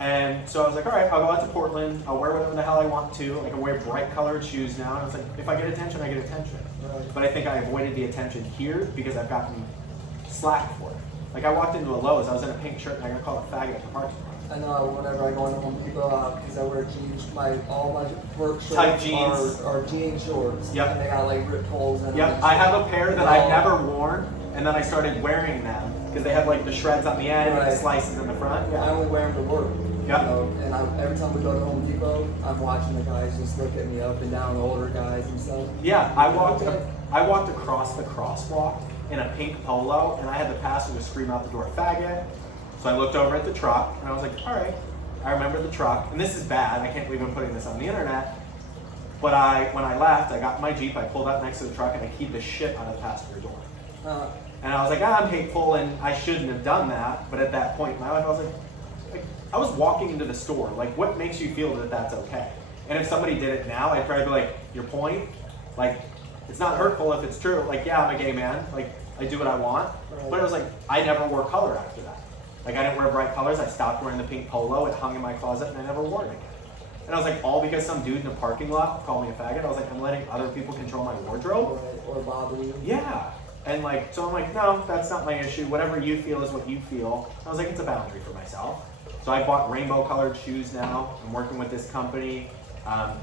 And so I was like, all right, I'll go out to Portland. I'll wear whatever the hell I want to. I can wear bright colored shoes now. And I was like, if I get attention, I get attention. Right. But I think I avoided the attention here because I've gotten slack for it. Like I walked into a Lowe's, I was in a pink shirt and I got called a faggot in the parking lot. I know whenever I go into Home Depot, because I wear jeans, all my work shorts Tight jeans. are jean shorts. Yep. And they got like ripped holes in them. Yep, I have a pair that I've never worn, and then I started wearing them because they have like the shreds on the end and the slices in the front. I only wear them to work. Yep. You know, and every time we go to Home Depot, I'm watching the guys just look at me up and down, the older guys and stuff. Yeah, I walked across the crosswalk in a pink polo, and I had the passenger scream out the door, faggot. So I looked over at the truck, and I was like, all right. I remember the truck, and this is bad. I can't believe I'm putting this on the internet. But when I left, I got in my Jeep, I pulled up next to the truck, and I keyed the shit out of the passenger door. And I was like, I'm hateful, and I shouldn't have done that. But at that point in my life, I was like, I was walking into the store. Like, what makes you feel that that's okay? And if somebody did it now, I'd probably be like, your point? Like, it's not hurtful if it's true. Like, yeah, I'm a gay man. Like, I do what I want. Right. But it was like, I never wore color after that. Like, I didn't wear bright colors. I stopped wearing the pink polo. It hung in my closet, and I never wore it again. And I was like, all because some dude in a parking lot called me a faggot. I was like, I'm letting other people control my wardrobe? Or bother you. Yeah. And like, so I'm like, no, that's not my issue. Whatever you feel is what you feel. I was like, it's a boundary for myself. So I bought rainbow colored shoes now. I'm working with this company.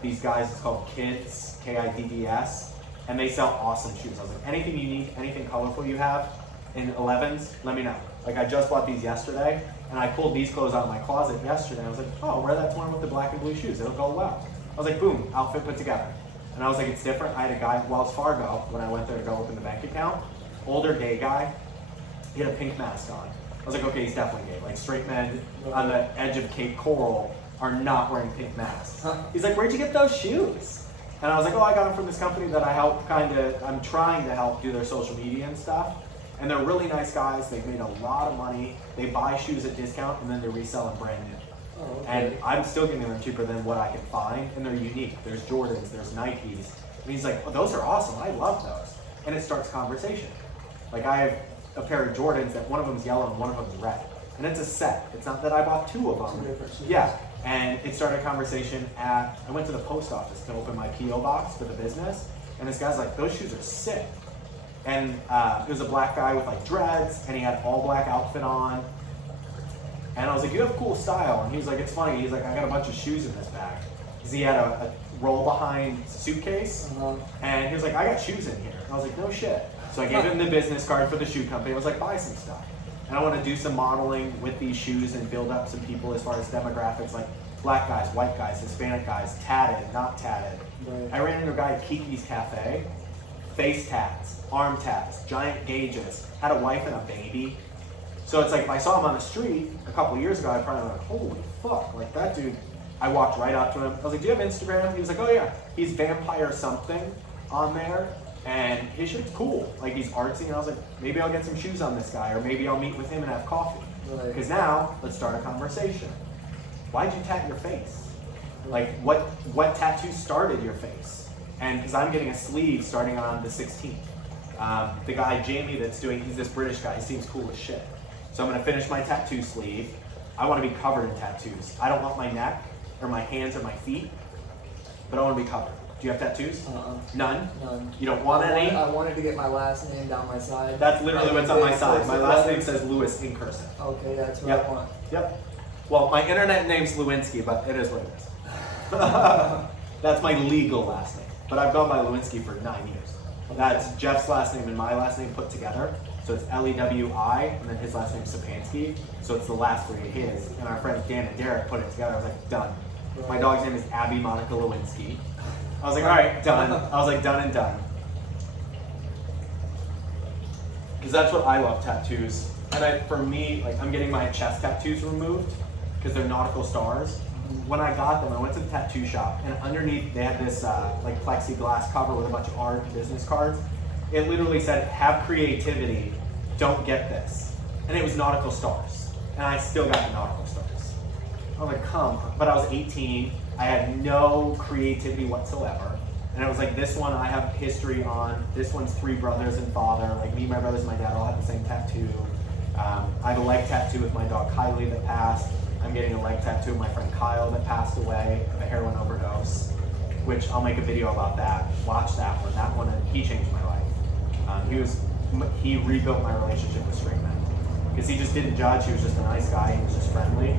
These guys, it's called Kids, Kidds, and they sell awesome shoes. I was like, anything you need, anything colorful you have in 11s, let me know. Like I just bought these yesterday, and I pulled these clothes out of my closet yesterday. I was like, oh, I'll wear that one with the black and blue shoes. It'll go well. I was like, boom, outfit put together. And I was like, it's different. I had a guy at Wells Fargo when I went there to go open the bank account. Older gay guy. He had a pink mask on. I was like, okay, he's definitely gay. Like straight men on the edge of Cape Coral are not wearing pink masks. He's like, where'd you get those shoes? And I was like, oh, I got them from this company that I'm trying to help do their social media and stuff. And they're really nice guys. They've made a lot of money. They buy shoes at discount and then they resell them brand new. Oh, okay. And I'm still getting them cheaper than what I can find. And they're unique. There's Jordans, there's Nikes. And he's like, oh, those are awesome. I love those. And it starts conversation. Like I have a pair of Jordans that one of them's yellow and one of them's red. And it's a set. It's not that I bought two of them. Two different shoes. Yeah. And it started a conversation I went to the post office to open my P.O. box for the business. And this guy's like, those shoes are sick. And it was a black guy with like dreads, and he had all black outfit on. And I was like, you have cool style. And he was like, it's funny. He's like, I got a bunch of shoes in this bag. Because he had a roll behind suitcase. And he was like, I got shoes in here. And I was like, no shit. So I gave him the business card for the shoe company. I was like, buy some stuff. And I want to do some modeling with these shoes and build up some people as far as demographics, like black guys, white guys, Hispanic guys, tatted, not tatted. Right. I ran into a guy at Kiki's Cafe, face tats, arm tats, giant gauges, had a wife and a baby. So it's like, if I saw him on the street a couple years ago, I'd probably be like, holy fuck, like that dude. I walked right up to him. I was like, do you have Instagram? He was like, oh yeah. He's vampire something on there. And his shit's cool. Like he's artsy, and I was like, maybe I'll get some shoes on this guy, or maybe I'll meet with him and have coffee. Because now, let's start a conversation. Why'd you tat your face? Like, what tattoo started your face? And because I'm getting a sleeve starting on the 16th. The guy, Jamie, he's this British guy, he seems cool as shit. So I'm gonna finish my tattoo sleeve. I wanna be covered in tattoos. I don't want my neck, or my hands, or my feet, but I wanna be covered. Do you have tattoos? None? None. You don't want any? I wanted to get my last name down my side. That's literally what's on my side. My last name says Lewis in cursive. Okay, that's what I want. Yep. Well, my internet name's Lewinsky, but it is what it is. That's my legal last name. But I've gone by Lewinsky for 9 years. That's Jeff's last name and my last name put together. So it's Lewi, and then his last name's Sapansky. So it's the last three of his. And our friends Dan and Derek put it together. I was like, done. My dog's name is Abby Monica Lewinsky. I was like, all right, done. I was like, done and done. Because that's what I love, tattoos. And for me, like I'm getting my chest tattoos removed because they're nautical stars. When I got them, I went to the tattoo shop, and underneath they had this like plexiglass cover with a bunch of art and business cards. It literally said, have creativity, don't get this. And it was nautical stars. And I still got the nautical stars. I was like, come. But I was 18. I had no creativity whatsoever. And it was like, this one I have history on. This one's 3 brothers and father. Like me, my brothers, and my dad all have the same tattoo. I have a leg tattoo with my dog Kylie that passed. I'm getting a leg tattoo with my friend Kyle that passed away of a heroin overdose, which I'll make a video about that. Watch that one. That one, he changed my life. He rebuilt my relationship with straight men. Because he just didn't judge, he was just a nice guy, he was just friendly.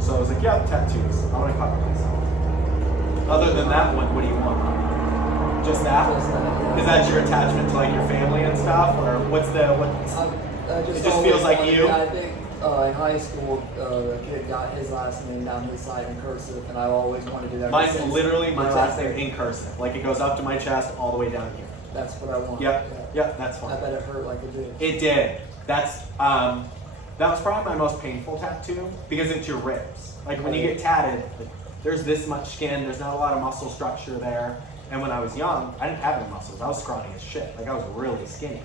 So I was like, yeah, tattoos. I want to cover myself. Other than that one, what do you want? Just that? Just that, yeah. Is that your attachment to like your family and stuff? Or what's it just feels like you? I think in high school, a kid got his last name down his side in cursive, and I always wanted to do that. Mine's literally my last name in cursive. Like it goes up to my chest all the way down here. That's what I want. Yep, that's fine. I bet it hurt like it did. It did. That was probably my most painful tattoo because it's your ribs. Like when you get tatted, like, there's this much skin, there's not a lot of muscle structure there. And when I was young, I didn't have any muscles. I was scrawny as shit. Like I was really skinny.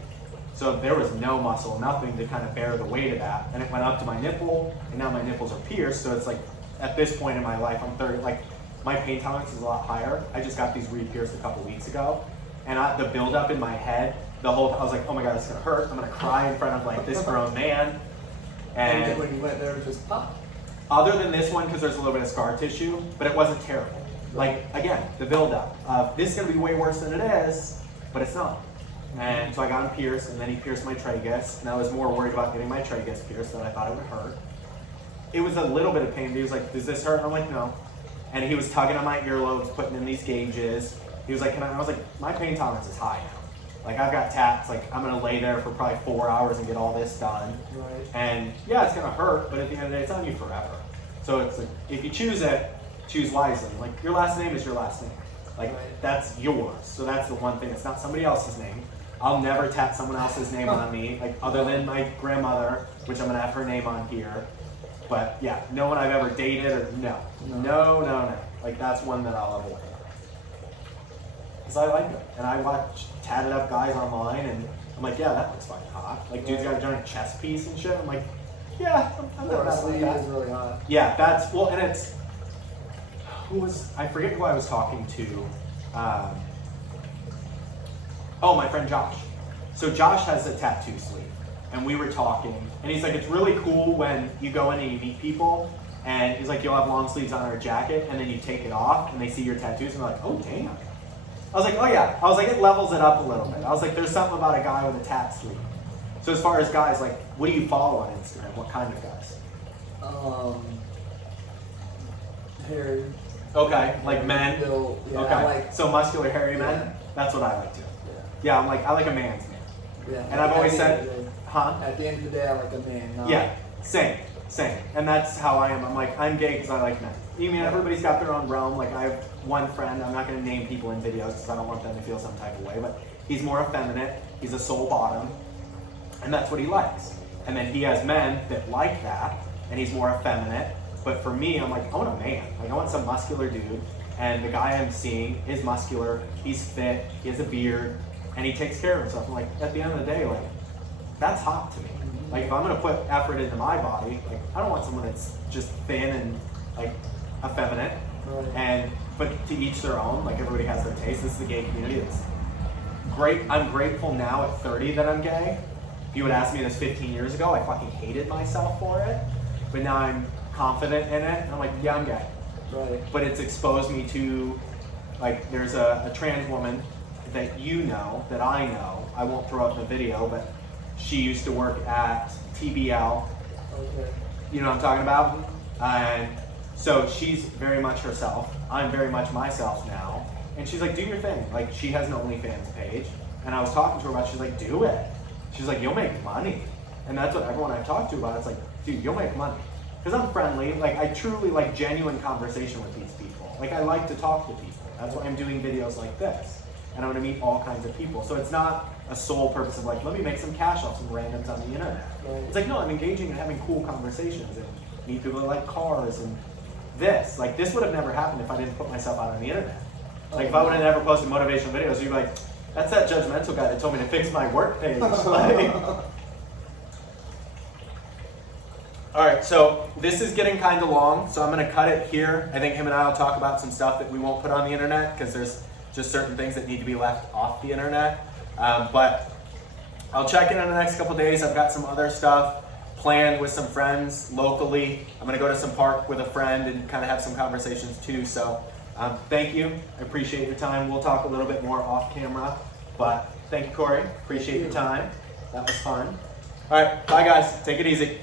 So there was no muscle, nothing to kind of bear the weight of that. And it went up to my nipple, and now my nipples are pierced. So it's like, at this point in my life, I'm 30, like my pain tolerance is a lot higher. I just got these re-pierced a couple weeks ago. And the buildup in my head, I was like, oh my God, it's gonna hurt. I'm gonna cry in front of like this grown man. And then when you went there, it just popped. Other than this one, because there's a little bit of scar tissue, but it wasn't terrible. Like, again, the buildup of this is gonna be way worse than it is, but it's not. And so I got him pierced, and then he pierced my tragus, and I was more worried about getting my tragus pierced than I thought it would hurt. It was a little bit of pain, but he was like, does this hurt? And I'm like, no. And he was tugging on my earlobes, putting in these gauges. He was like, I was like, my pain tolerance is high now. Like I've got tats, like I'm gonna lay there for probably 4 hours and get all this done. Right. And yeah, it's gonna hurt, but at the end of the day, it's on you forever. So it's like, if you choose it, choose wisely. Like your last name is your last name. Like that's yours. So that's the one thing. It's not somebody else's name. I'll never tat someone else's name on me, like other than my grandmother, which I'm gonna have her name on here. But yeah, no one I've ever dated or no. Like that's one that I'll avoid. Because I like it. And I watch tatted up guys online and I'm like, yeah, that looks fucking hot. Like dude's got a giant chest piece and shit. I'm like, yeah, I'm not messing with that. Is really hot. Yeah, that's, well, and it's, I forget who I was talking to. My friend Josh. So Josh has a tattoo sleeve, and we were talking, and he's like, it's really cool when you go in and you meet people, and he's like, you'll have long sleeves on our jacket, and then you take it off, and they see your tattoos, and they're like, oh, damn. I was like, oh yeah. I was like, it levels it up a little bit. I was like, there's something about a guy with a tat sleeve. So as far as guys, like, what do you follow on Instagram? What kind of guys? Hairy. Okay, like men? Built, yeah, okay, so muscular, hairy men? That's what I like too. Yeah, I like a man's man. Yeah. And I've always said, At the end of the day, I like a man. Yeah, same. And that's how I am. I'm like, I'm gay because I like men. You mean everybody's got their own realm. Like I have one friend, I'm not going to name people in videos because I don't want them to feel some type of way, but he's more effeminate, he's a soul bottom, and that's what he likes. And then he has men that like that, and he's more effeminate. But for me, I'm like, I want a man. Like I want some muscular dude. And the guy I'm seeing is muscular, he's fit, he has a beard, and he takes care of himself. I'm like, at the end of the day, like, that's hot to me. Like if I'm gonna put effort into my body, like I don't want someone that's just thin and like effeminate. But to each their own, like everybody has their taste. This is the gay community. It's great. I'm grateful now at 30 that I'm gay. If you would ask me this 15 years ago, I fucking hated myself for it. But now I'm confident in it, and I'm like, yeah, I'm gay. Right. But it's exposed me to, like, there's a trans woman that you know, that I know. I won't throw up the video, but she used to work at TBL. Okay. You know what I'm talking about? And so she's very much herself. I'm very much myself now. And she's like, do your thing. Like, she has an OnlyFans page. And I was talking to her about it. She's like, do it. She's like, you'll make money. And that's what everyone I've talked to about. It's like, dude, you'll make money. Because I'm friendly. Like, I truly like genuine conversation with these people. Like, I like to talk to people. That's why I'm doing videos like this. And I'm going to meet all kinds of people. So it's not a sole purpose of like, let me make some cash off some randoms on the internet. Right. It's like, no, I'm engaging and having cool conversations and meet people that like cars and this. Like, this would have never happened if I didn't put myself out on the internet. Like, if I would have never posted motivational videos, you'd be like, that's that judgmental guy that told me to fix my work page. Like, All right, so this is getting kind of long, so I'm going to cut it here. I think him and I will talk about some stuff that we won't put on the internet because there's just certain things that need to be left off the internet. But I'll check in the next couple days. I've got some other stuff planned with some friends locally. I'm going to go to some park with a friend and kind of have some conversations too. So thank you. I appreciate your time. We'll talk a little bit more off camera. But thank you, Corey. Appreciate your time. That was fun. All right, bye guys. Take it easy.